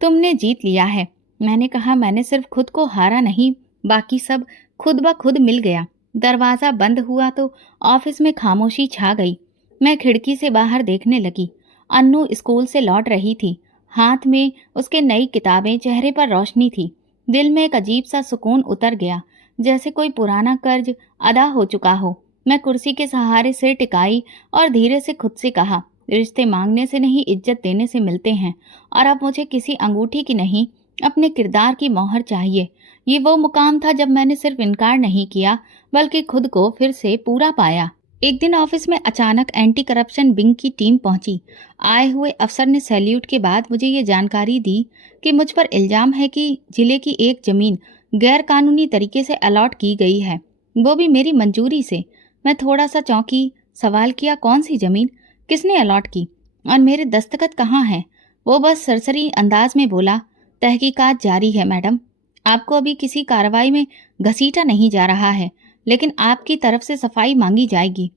तुमने जीत लिया है। मैंने कहा, मैंने सिर्फ खुद को हारा नहीं, बाकी सब खुद ब खुद मिल गया। दरवाजा बंद हुआ तो ऑफिस में खामोशी छा गई। मैं खिड़की से बाहर देखने लगी। अन्नू स्कूल से लौट रही थी। हाथ में उसके नई किताबें, चेहरे पर रोशनी थी। दिल में एक अजीब सा सुकून उतर गया, जैसे कोई पुराना कर्ज अदा हो चुका हो। मैं कुर्सी के सहारे सिर टिकाई और धीरे से खुद से कहा, रिश्ते मांगने से नहीं, इज्जत देने से मिलते हैं। और अब मुझे किसी अंगूठी की नहीं, अपने किरदार की मोहर चाहिए। ये वो मुकाम था जब मैंने सिर्फ इनकार नहीं किया, बल्कि खुद को फिर से पूरा पाया। एक दिन ऑफिस में अचानक एंटी करप्शन विंग की टीम पहुंची। आए हुए अफसर ने सैल्यूट के बाद मुझे ये जानकारी दी कि मुझ पर इल्जाम है कि जिले की एक जमीन गैर कानूनी तरीके से अलॉट की गई है, वो भी मेरी मंजूरी से। मैं थोड़ा सा चौंकी। सवाल किया, कौन सी जमीन, किसने अलॉट की, और मेरे दस्तखत कहाँ हैं? वो बस सरसरी अंदाज में बोला, तहकीकात जारी है मैडम। आपको अभी किसी कार्रवाई में घसीटा नहीं जा रहा है, लेकिन आपकी तरफ से सफाई मांगी जाएगी।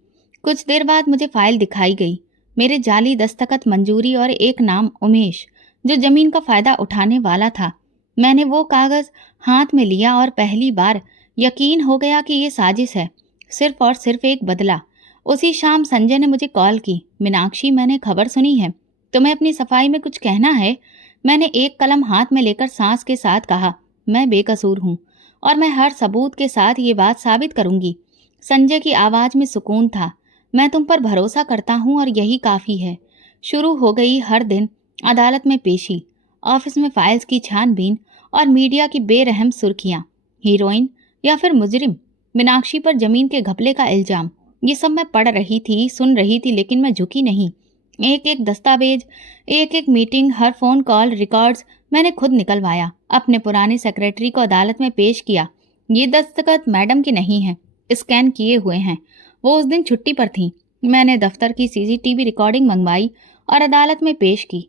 कुछ देर बाद मुझे फाइल दिखाई गई। मेरे जाली दस्तखत मंजूरी और एक नाम उमेश, जो जमीन का फायदा उठाने वाला था। मैंने वो कागज हाथ में लिया और पहली बार यकीन हो गया कि ये साजिश है, सिर्फ और सिर्फ एक बदला। उसी शाम संजय ने मुझे कॉल की। मीनाक्षी, मैंने खबर सुनी है, तुम्हें अपनी सफाई में कुछ कहना है? मैंने एक कलम हाथ में लेकर सांस के साथ कहा, मैं बेकसूर हूँ और मैं हर सबूत के साथ ये बात साबित करूंगी। संजय की आवाज में सुकून था। मैं तुम पर भरोसा करता हूँ और यही काफी है। शुरू हो गई हर दिन अदालत में पेशी, ऑफिस में फाइल्स की छानबीन और मीडिया की बेरहम सुर्खियां। हीरोइन या फिर मुजरिम, मीनाक्षी पर जमीन के घपले का इल्जाम, ये सब मैं पढ़ रही थी, सुन रही थी, लेकिन मैं झुकी नहीं। एक एक दस्तावेज, एक एक मीटिंग, हर फोन कॉल, रिकॉर्ड्स मैंने खुद निकलवाया, अपने पुराने सेक्रेटरी को अदालत में पेश किया। ये दस्तखत मैडम के नहीं हैं, स्कैन किए हुए हैं। वो उस दिन छुट्टी पर थी। मैंने दफ्तर की सीसीटीवी रिकॉर्डिंग मंगवाई और अदालत में पेश की।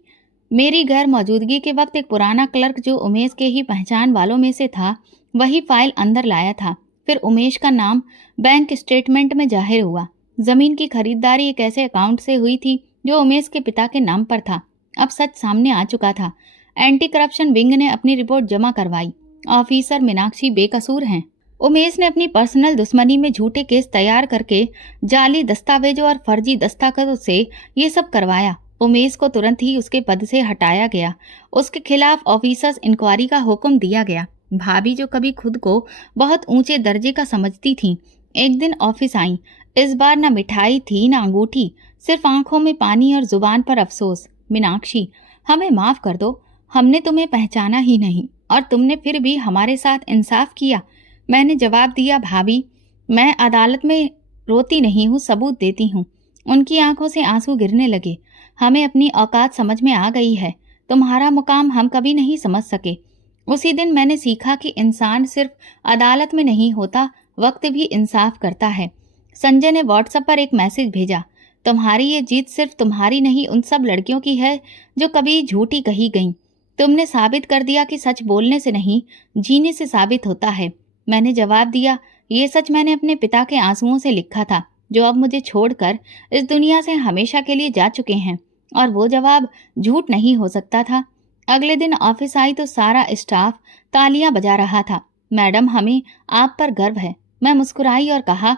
मेरी गैर मौजूदगी के वक्त एक पुराना क्लर्क जो उमेश के ही पहचान वालों में से था, वही फाइल अंदर लाया था। फिर उमेश का नाम बैंक स्टेटमेंट में जाहिर हुआ। जमीन की खरीदारी एक ऐसे अकाउंट से हुई थी जो उमेश के पिता के नाम पर था। अब सच सामने आ चुका था। एंटी करप्शन विंग ने अपनी रिपोर्ट जमा करवाई। ऑफिसर मीनाक्षी बेकसूर हैं। उमेश ने अपनी पर्सनल दुश्मनी में झूठे केस तैयार करके जाली दस्तावेजों और फर्जी दस्तखतों से ये सब करवाया। उमेश को तुरंत ही उसके पद से हटाया गया। उसके खिलाफ ऑफिसर्स इंक्वायरी का हुक्म दिया गया। भाभी, जो कभी खुद को बहुत ऊंचे दर्जे का समझती थी, एक दिन ऑफिस आई। इस बार न मिठाई थी न अंगूठी, सिर्फ आंखों में पानी और जुबान पर अफसोस। मीनाक्षी, हमें माफ कर दो, हमने तुम्हें पहचाना ही नहीं और तुमने फिर भी हमारे साथ इंसाफ किया। मैंने जवाब दिया, भाभी, मैं अदालत में रोती नहीं हूँ, सबूत देती हूँ। उनकी आंखों से आंसू गिरने लगे। हमें अपनी औकात समझ में आ गई है। तुम्हारा मुकाम हम कभी नहीं समझ सके। उसी दिन मैंने सीखा कि इंसान सिर्फ अदालत में नहीं होता, वक्त भी इंसाफ करता है। संजय ने व्हाट्सएप पर एक मैसेज भेजा, तुम्हारी ये जीत सिर्फ तुम्हारी नहीं, उन सब लड़कियों की है जो कभी झूठी कही गईं। तुमने साबित कर दिया कि सच बोलने से नहीं, जीने से साबित होता है। मैंने जवाब दिया, ये सच मैंने अपने पिता के आंसुओं से लिखा था, जो अब मुझे छोड़कर इस दुनिया से हमेशा के लिए जा चुके हैं। और वो जवाब झूठ नहीं हो सकता था। अगले दिन ऑफिस आई तो सारा स्टाफ तालियां बजा रहा था। मैडम, हमें आप पर गर्व है। मैं मुस्कुराई और कहा,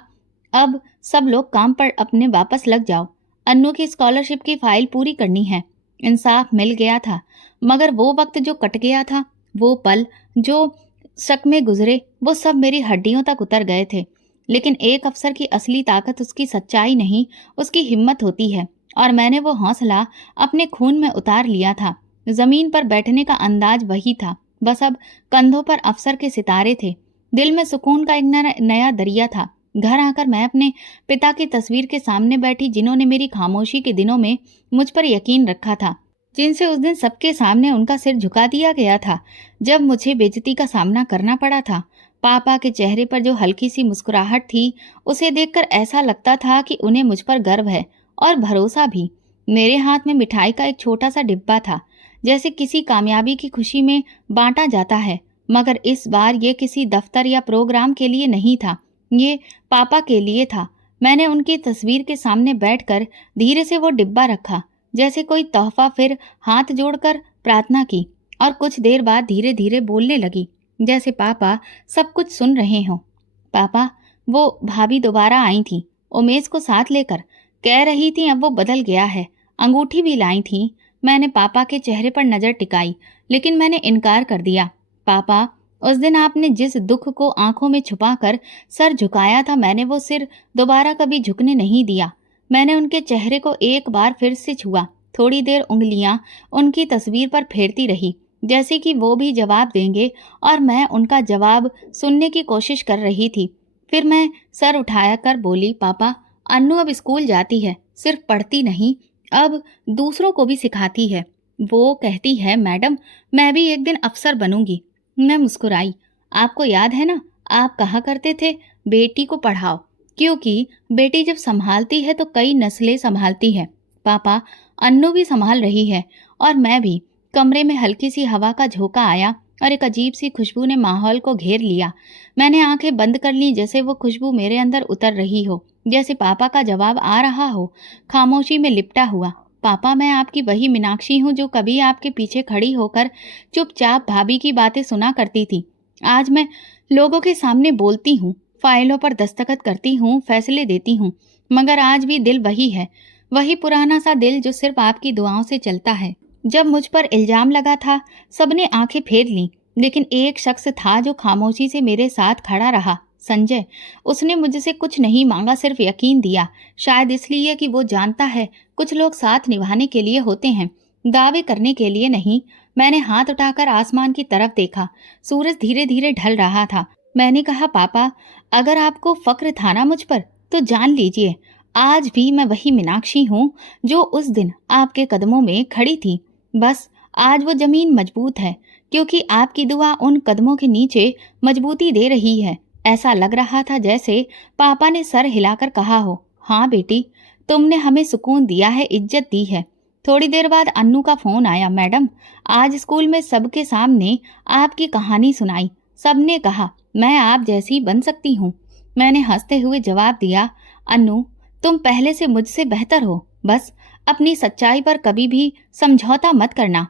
अब सब लोग काम पर अपने वापस लग जाओ। अन्नू की स्कॉलरशिप की फाइल पूरी करनी है। इंसाफ मिल गया था, मगर वो वक्त जो कट गया था, वो पल जो शक में गुजरे, वो सब मेरी हड्डियों तक उतर गए थे। लेकिन एक अफसर की असली ताकत उसकी सच्चाई नहीं, उसकी हिम्मत होती है, और मैंने वो हौसला अपने खून में उतार लिया था। जमीन पर बैठने का अंदाज वही था, बस अब कंधों पर अफसर के सितारे थे। दिल में सुकून का एक नया दरिया था। घर आकर मैं अपने पिता की तस्वीर के सामने बैठी, जिन्होंने मेरी खामोशी के दिनों में मुझ पर यकीन रखा था, जिनसे उस दिन सबके सामने उनका सिर झुका दिया गया था जब मुझे बेइज्जती का सामना करना पड़ा था। पापा के चेहरे पर जो हल्की सी मुस्कुराहट थी, उसे देखकर ऐसा लगता था कि उन्हें मुझ पर गर्व है और भरोसा भी। मेरे हाथ में मिठाई का एक छोटा सा डिब्बा था, जैसे किसी कामयाबी की खुशी में बांटा जाता है, मगर इस बार ये किसी दफ्तर या प्रोग्राम के लिए नहीं था, ये पापा के लिए था। मैंने उनकी तस्वीर के सामने बैठकर धीरे से वो डिब्बा रखा, जैसे कोई तोहफा, फिर हाथ जोड़कर प्रार्थना की और कुछ देर बाद धीरे धीरे बोलने लगी, जैसे पापा सब कुछ सुन रहे हों। पापा, वो भाभी दोबारा आई थी, उमेश को साथ लेकर। कह रही थी अब वो बदल गया है, अंगूठी भी लाई थी। मैंने पापा के चेहरे पर नजर टिकाई, लेकिन मैंने इनकार कर दिया। पापा, उस दिन आपने जिस दुख को आंखों में छुपाकर सर झुकाया था, मैंने वो सिर दोबारा कभी झुकने नहीं दिया। मैंने उनके चेहरे को एक बार फिर से छुआ। थोड़ी देर उंगलियां उनकी तस्वीर पर फेरती रही, जैसे कि वो भी जवाब देंगे, और मैं उनका जवाब सुनने की कोशिश कर रही थी। फिर मैं सर उठाया कर बोली, पापा, अन्नू अब स्कूल जाती है, सिर्फ पढ़ती नहीं, अब दूसरों को भी सिखाती है। वो कहती है, मैडम, मैं भी एक दिन अफसर बनूंगी। मैं मुस्कुराई। आपको याद है ना, आप कहा करते थे, बेटी को पढ़ाओ, क्योंकि बेटी जब संभालती है तो कई नस्लें संभालती है। पापा, अन्नू भी संभाल रही है और मैं भी। कमरे में हल्की सी हवा का झोंका आया और एक अजीब सी खुशबू ने माहौल को घेर लिया। मैंने आंखें बंद कर ली, जैसे वो खुशबू मेरे अंदर उतर रही हो। जैसे पापा का जवाब आ रहा हो, खामोशी में लिपटा हुआ। पापा, मैं आपकी वही मीनाक्षी हूँ जो कभी आपके पीछे खड़ी होकर चुपचाप भाभी की बातें सुना करती थी। आज मैं लोगों के सामने बोलती हूँ, फाइलों पर दस्तखत करती हूँ, फैसले देती हूँ, मगर आज भी दिल वही है, वही पुराना सा दिल जो सिर्फ आपकी दुआओं से चलता है। जब मुझ पर इल्जाम लगा था, सबने आंखें फेर लीं, लेकिन एक शख्स था जो खामोशी से मेरे साथ खड़ा रहा, संजय। उसने मुझसे कुछ नहीं मांगा, सिर्फ यकीन दिया। शायद इसलिए कि वो जानता है कुछ लोग साथ निभाने के लिए होते हैं, दावे करने के लिए नहीं। मैंने हाथ उठाकर आसमान की तरफ देखा। सूरज धीरे धीरे ढल रहा था। मैंने कहा, पापा, अगर आपको फक्र था ना मुझ पर, तो जान लीजिए आज भी मैं वही मीनाक्षी हूँ जो उस दिन आपके कदमों में खड़ी थी। बस आज वो जमीन मजबूत है, क्योंकि आपकी दुआ उन कदमों के नीचे मजबूती दे रही है। ऐसा लग रहा था जैसे पापा ने सर हिलाकर कहा हो, हाँ बेटी, तुमने हमें सुकून दिया है, इज्जत दी है। थोड़ी देर बाद अन्नू का फोन आया। मैडम, आज स्कूल में सबके सामने आपकी कहानी सुनाई। सबने कहा मैं आप जैसी बन सकती हूँ। मैंने हंसते हुए जवाब दिया, अन्नू, तुम पहले से मुझसे बेहतर हो, बस अपनी सच्चाई पर कभी भी समझौता मत करना।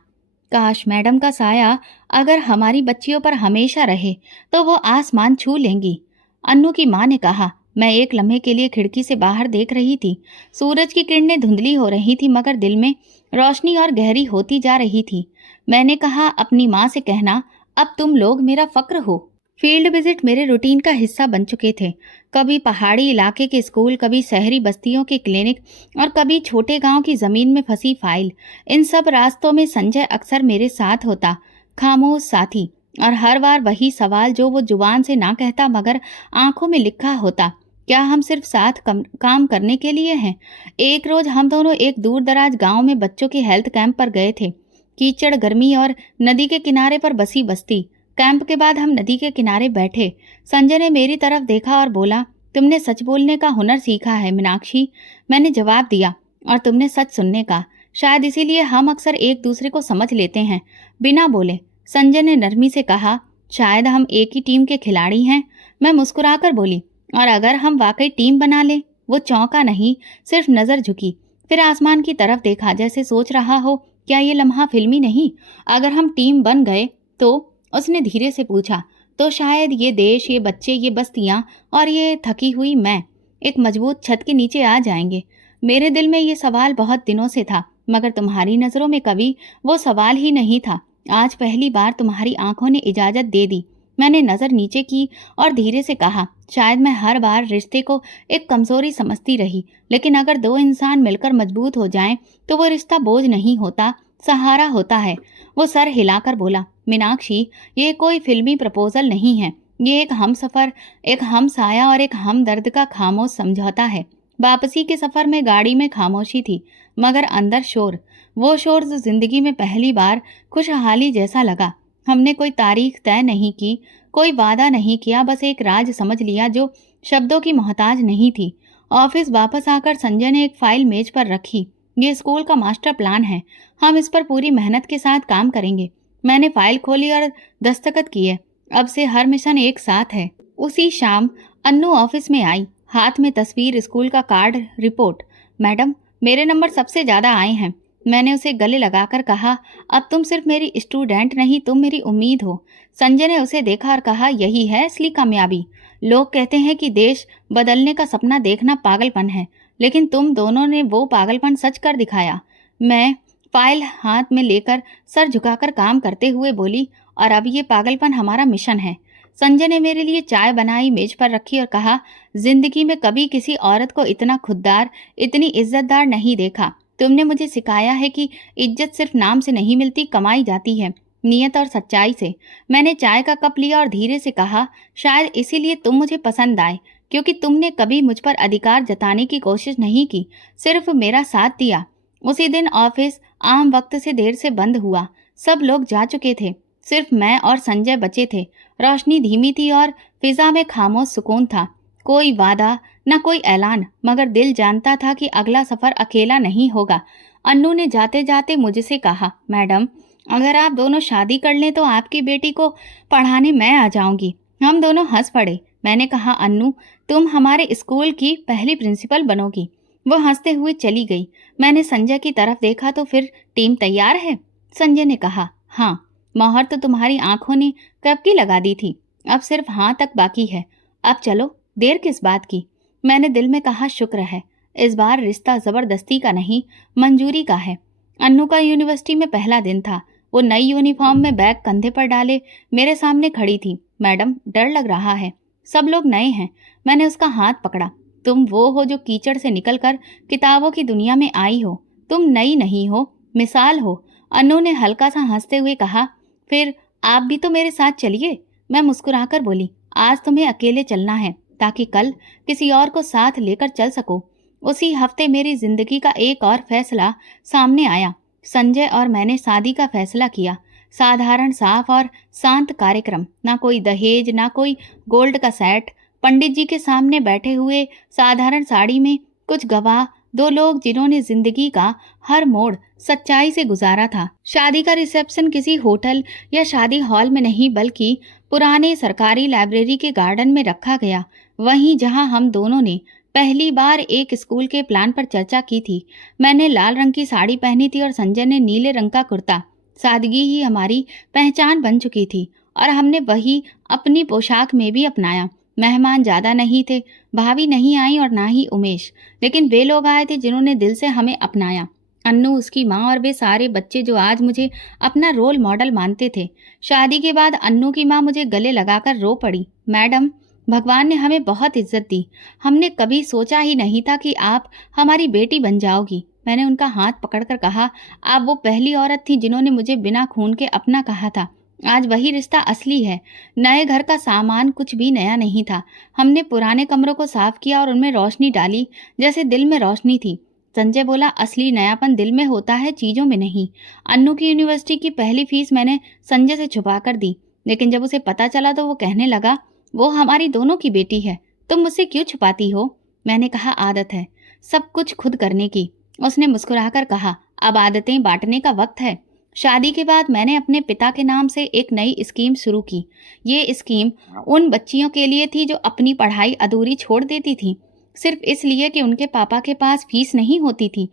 काश मैडम का साया अगर हमारी बच्चियों पर हमेशा रहे तो वो आसमान छू लेंगी। अन्नू की माँ ने कहा। मैं एक लम्हे के लिए खिड़की से बाहर देख रही थी। सूरज की किरणें धुंधली हो रही थी, मगर दिल में रोशनी और गहरी होती जा रही थी। मैंने कहा, अपनी माँ से कहना, अब तुम लोग मेरा फक्र हो। फील्ड विजिट मेरे रूटीन का हिस्सा बन चुके थे। कभी पहाड़ी इलाके के स्कूल, कभी शहरी बस्तियों के क्लिनिक और कभी छोटे गांव की जमीन में फंसी फाइल। इन सब रास्तों में संजय अक्सर मेरे साथ होता, खामोश साथी, और हर बार वही सवाल जो वो जुबान से ना कहता मगर आंखों में लिखा होता, क्या हम सिर्फ साथ काम करने के लिए हैं? एक रोज हम दोनों एक दूर दराज गाँव में बच्चों के हेल्थ कैंप पर गए थे। कीचड़, गर्मी और नदी के किनारे पर बसी बस्ती। कैंप के बाद हम नदी के किनारे बैठे। संजय ने मेरी तरफ देखा और बोला, तुमने सच बोलने का हुनर सीखा है मीनाक्षी। मैंने जवाब दिया, और तुमने सच सुनने का। शायद इसीलिए हम अक्सर एक दूसरे को समझ लेते हैं बिना बोले। संजय ने नरमी से कहा, शायद हम एक ही टीम के खिलाड़ी हैं। मैं मुस्कुराकर बोली, और अगर हम वाकई टीम बना लें? वो चौंका नहीं, सिर्फ नजर झुकी, फिर आसमान की तरफ देखा, जैसे सोच रहा हो, क्या ये लम्हा फिल्मी नहीं? अगर हम टीम बन गए तो? उसने धीरे से पूछा, तो शायद ये देश, ये बच्चे, ये बस्तियां और ये थकी हुई मैं एक मजबूत छत के नीचे आ जाएंगे। मेरे दिल में ये सवाल बहुत दिनों से था, मगर तुम्हारी नजरों में कभी वो सवाल ही नहीं था। आज पहली बार तुम्हारी आंखों ने इजाजत दे दी। मैंने नजर नीचे की और धीरे से कहा, शायद मैं हर बार रिश्ते को एक कमजोरी समझती रही, लेकिन अगर दो इंसान मिलकर मजबूत हो जाएं तो वो रिश्ता बोझ नहीं होता, सहारा होता है। वो सर हिलाकर बोला, मीनाक्षी, ये कोई फिल्मी प्रपोजल नहीं है, ये एक हम सफर, एक हम साया और एक हम दर्द का खामोश समझौता है। वापसी के सफर में गाड़ी में खामोशी थी, मगर अंदर शोर, वो शोर जो जिंदगी में पहली बार खुशहाली जैसा लगा। हमने कोई तारीख तय नहीं की, कोई वादा नहीं किया, बस एक राज समझ लिया जो शब्दों की मोहताज नहीं थी। ऑफिस वापस आकर संजय ने एक फाइल मेज पर रखी। ये स्कूल का मास्टर प्लान है, हम इस पर पूरी मेहनत के साथ काम करेंगे। मैंने फाइल खोली और दस्तखत किए। अब से हर मिशन एक साथ है। उसी शाम अन्नू ऑफिस में आई, हाथ में तस्वीर, स्कूल का कार्ड, रिपोर्ट। मैडम, मेरे नंबर सबसे ज्यादा आए हैं। मैंने उसे गले लगाकर कहा, अब तुम सिर्फ मेरी स्टूडेंट नहीं, तुम मेरी उम्मीद हो। संजय ने उसे देखा और कहा, यही है असली कामयाबी। लोग कहते हैं कि देश बदलने का सपना देखना पागलपन है, लेकिन तुम दोनों ने वो पागलपन सच कर दिखाया। मैं फाइल हाथ में लेकर सर झुकाकर काम करते हुए बोली, और अब ये पागलपन हमारा मिशन है। संजय ने मेरे लिए चाय बनाई, मेज पर रखी और कहा, जिंदगी में कभी किसी औरत को इतना खुददार, इतनी इज्जतदार नहीं देखा। तुमने मुझे सिखाया है कि इज्जत सिर्फ नाम से नहीं मिलती, कमाई जाती है नियत और सच्चाई से। मैंने चाय का कप लिया और धीरे से कहा, शायद इसीलिए तुम मुझे पसंद आए, क्योंकि तुमने कभी मुझ पर अधिकार जताने की कोशिश नहीं की, सिर्फ मेरा साथ दिया। उसी दिन ऑफिस आम वक्त से देर से बंद हुआ। सब लोग जा चुके थे, सिर्फ मैं और संजय बचे थे। रोशनी धीमी थी और फिजा में खामोश सुकून था। कोई वादा, न कोई ऐलान, मगर दिल जानता था कि अगला सफर अकेला नहीं होगा। अन्नू ने जाते जाते मुझसे कहा, मैडम, अगर आप दोनों शादी कर लें तो आपकी बेटी को पढ़ाने मैं आ जाऊंगी। हम दोनों हंस पड़े। मैंने कहा, अन्नू तुम हमारे स्कूल की पहली प्रिंसिपल बनोगी। वो हंसते हुए चली गई। मैंने संजय की तरफ देखा तो फिर टीम तैयार है? संजय ने कहा, हाँ, मोहर तो तुम्हारी आंखों ने कब की लगा दी थी, अब सिर्फ हाँ तक बाकी है। अब चलो, देर किस बात की। मैंने दिल में कहा, शुक्र है इस बार रिश्ता जबरदस्ती का नहीं, मंजूरी का है। अन्नू का यूनिवर्सिटी में पहला दिन था। वो नई यूनिफॉर्म में बैग कंधे पर डाले मेरे सामने खड़ी थी। मैडम, डर लग रहा है, सब लोग नए हैं। मैंने उसका हाथ पकड़ा। तुम वो हो जो कीचड़ से निकलकर किताबों की दुनिया में आई हो। तुम नई नहीं हो, मिसाल हो। अन्नू ने हल्का सा हंसते हुए कहा, फिर आप भी तो मेरे साथ चलिए। मैं मुस्कुराकर बोली, आज तुम्हें अकेले चलना है ताकि कल किसी और को साथ लेकर चल सको। उसी हफ्ते मेरी जिंदगी का एक और फैसला सामने आया। संजय और मैंने शादी का फैसला किया। साधारण, साफ और शांत कार्यक्रम, ना कोई दहेज, ना कोई गोल्ड का सेट। पंडित जी के सामने बैठे हुए साधारण साड़ी में कुछ गवाह, दो लोग जिन्होंने जिंदगी का हर मोड़ सच्चाई से गुजारा था। शादी का रिसेप्शन किसी होटल या शादी हॉल में नहीं, बल्कि पुराने सरकारी लाइब्रेरी के गार्डन में रखा गया, वहीं जहां हम दोनों ने पहली बार एक स्कूल के प्लान पर चर्चा की थी। मैंने लाल रंग की साड़ी पहनी थी और संजय ने नीले रंग का कुर्ता। सादगी ही हमारी पहचान बन चुकी थी और हमने वही अपनी पोशाक में भी अपनाया। मेहमान ज्यादा नहीं थे, भाभी नहीं आई और ना ही उमेश, लेकिन वे लोग आए थे जिन्होंने दिल से हमें अपनाया। अन्नू, उसकी माँ और वे सारे बच्चे जो आज मुझे अपना रोल मॉडल मानते थे। शादी के बाद अन्नू की माँ मुझे गले लगाकर रो पड़ी, मैडम, भगवान ने हमें बहुत इज्जत दी। हमने कभी सोचा ही नहीं था कि आप हमारी बेटी बन जाओगी। मैंने उनका हाथ पकड़कर कहा, आप वो पहली औरत थी जिन्होंने मुझे बिना खून के अपना कहा था। आज वही रिश्ता असली है। नए घर का सामान कुछ भी नया नहीं था। हमने पुराने कमरों को साफ किया और उनमें रोशनी डाली जैसे दिल में रोशनी थी। संजय बोला, असली नयापन दिल में होता है, चीजों में नहीं। अन्नू की यूनिवर्सिटी की पहली फीस मैंने संजय से छुपा कर दी, लेकिन जब उसे पता चला तो वो कहने लगा, वो हमारी दोनों की बेटी है, तुम मुझसे क्यों छुपाती हो? मैंने कहा, आदत है सब कुछ खुद करने की। उसने मुस्कुराकर कहा, अब आदतें बांटने का वक्त है। शादी के बाद मैंने अपने पिता के नाम से एक नई स्कीम शुरू की। ये स्कीम उन बच्चियों के लिए थी जो अपनी पढ़ाई अधूरी छोड़ देती थी, सिर्फ इसलिए कि उनके पापा के पास फीस नहीं होती थी।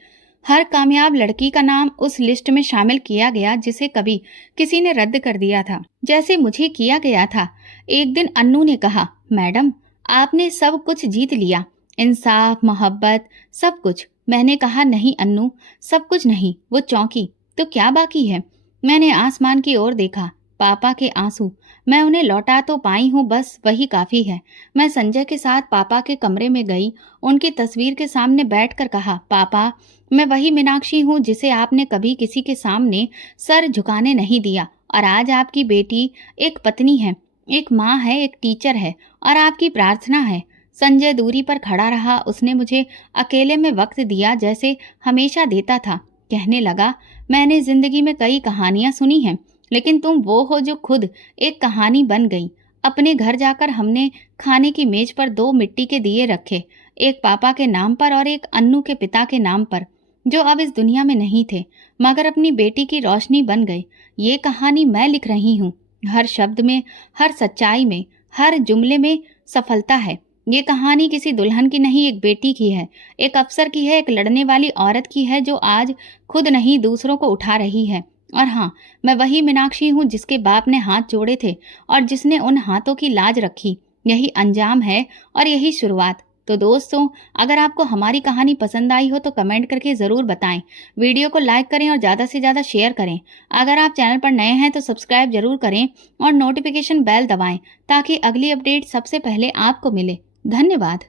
हर कामयाब लड़की का नाम उस लिस्ट में शामिल किया गया जिसे कभी किसी ने रद्द कर दिया था, जैसे मुझे किया गया था। एक दिन अन्नू ने कहा, मैडम, आपने सब कुछ जीत लिया, इंसाफ, मोहब्बत, सब कुछ। मैंने कहा, नहीं अन्नू, सब कुछ नहीं, वो चौंकी। तो क्या बाकी है? मैंने आसमान की ओर देखा। पापा के आंसू। मैं उन्हें लौटा तो पाई हूँ, बस वही काफी है। मैं संजय के साथ पापा के कमरे में गई। उनकी तस्वीर के सामने बैठकर कहा, पापा, मैं वही मीनाक्षी हूँ जिसे आपने कभी किसी के सामने सर झुकाने नहीं दिया। और आज आपकी बेटी एक पत्नी है, एक माँ है, एक टीचर है और आपकी प्रार्थना है। संजय दूरी पर खड़ा रहा। उसने मुझे अकेले में वक्त दिया जैसे हमेशा देता था। कहने लगा, मैंने जिंदगी में कई कहानियां सुनी हैं, लेकिन तुम वो हो जो खुद एक कहानी बन गई। अपने घर जाकर हमने खाने की मेज पर दो मिट्टी के दिए रखे, एक पापा के नाम पर और एक अन्नू के पिता के नाम पर, जो अब इस दुनिया में नहीं थे मगर अपनी बेटी की रोशनी बन गए। ये कहानी मैं लिख रही हूँ। हर शब्द में, हर सच्चाई में, हर जुमले में सफलता है। ये कहानी किसी दुल्हन की नहीं, एक बेटी की है, एक अफसर की है, एक लड़ने वाली औरत की है जो आज खुद नहीं दूसरों को उठा रही है। और हाँ, मैं वही मीनाक्षी हूँ जिसके बाप ने हाथ जोड़े थे और जिसने उन हाथों की लाज रखी। यही अंजाम है और यही शुरुआत। तो दोस्तों, अगर आपको हमारी कहानी पसंद आई हो तो कमेंट करके ज़रूर बताएं। वीडियो को लाइक करें और ज़्यादा से ज़्यादा शेयर करें। अगर आप चैनल पर नए हैं तो सब्सक्राइब जरूर करें और नोटिफिकेशन बेल दबाएं ताकि अगली अपडेट सबसे पहले आपको मिले। धन्यवाद।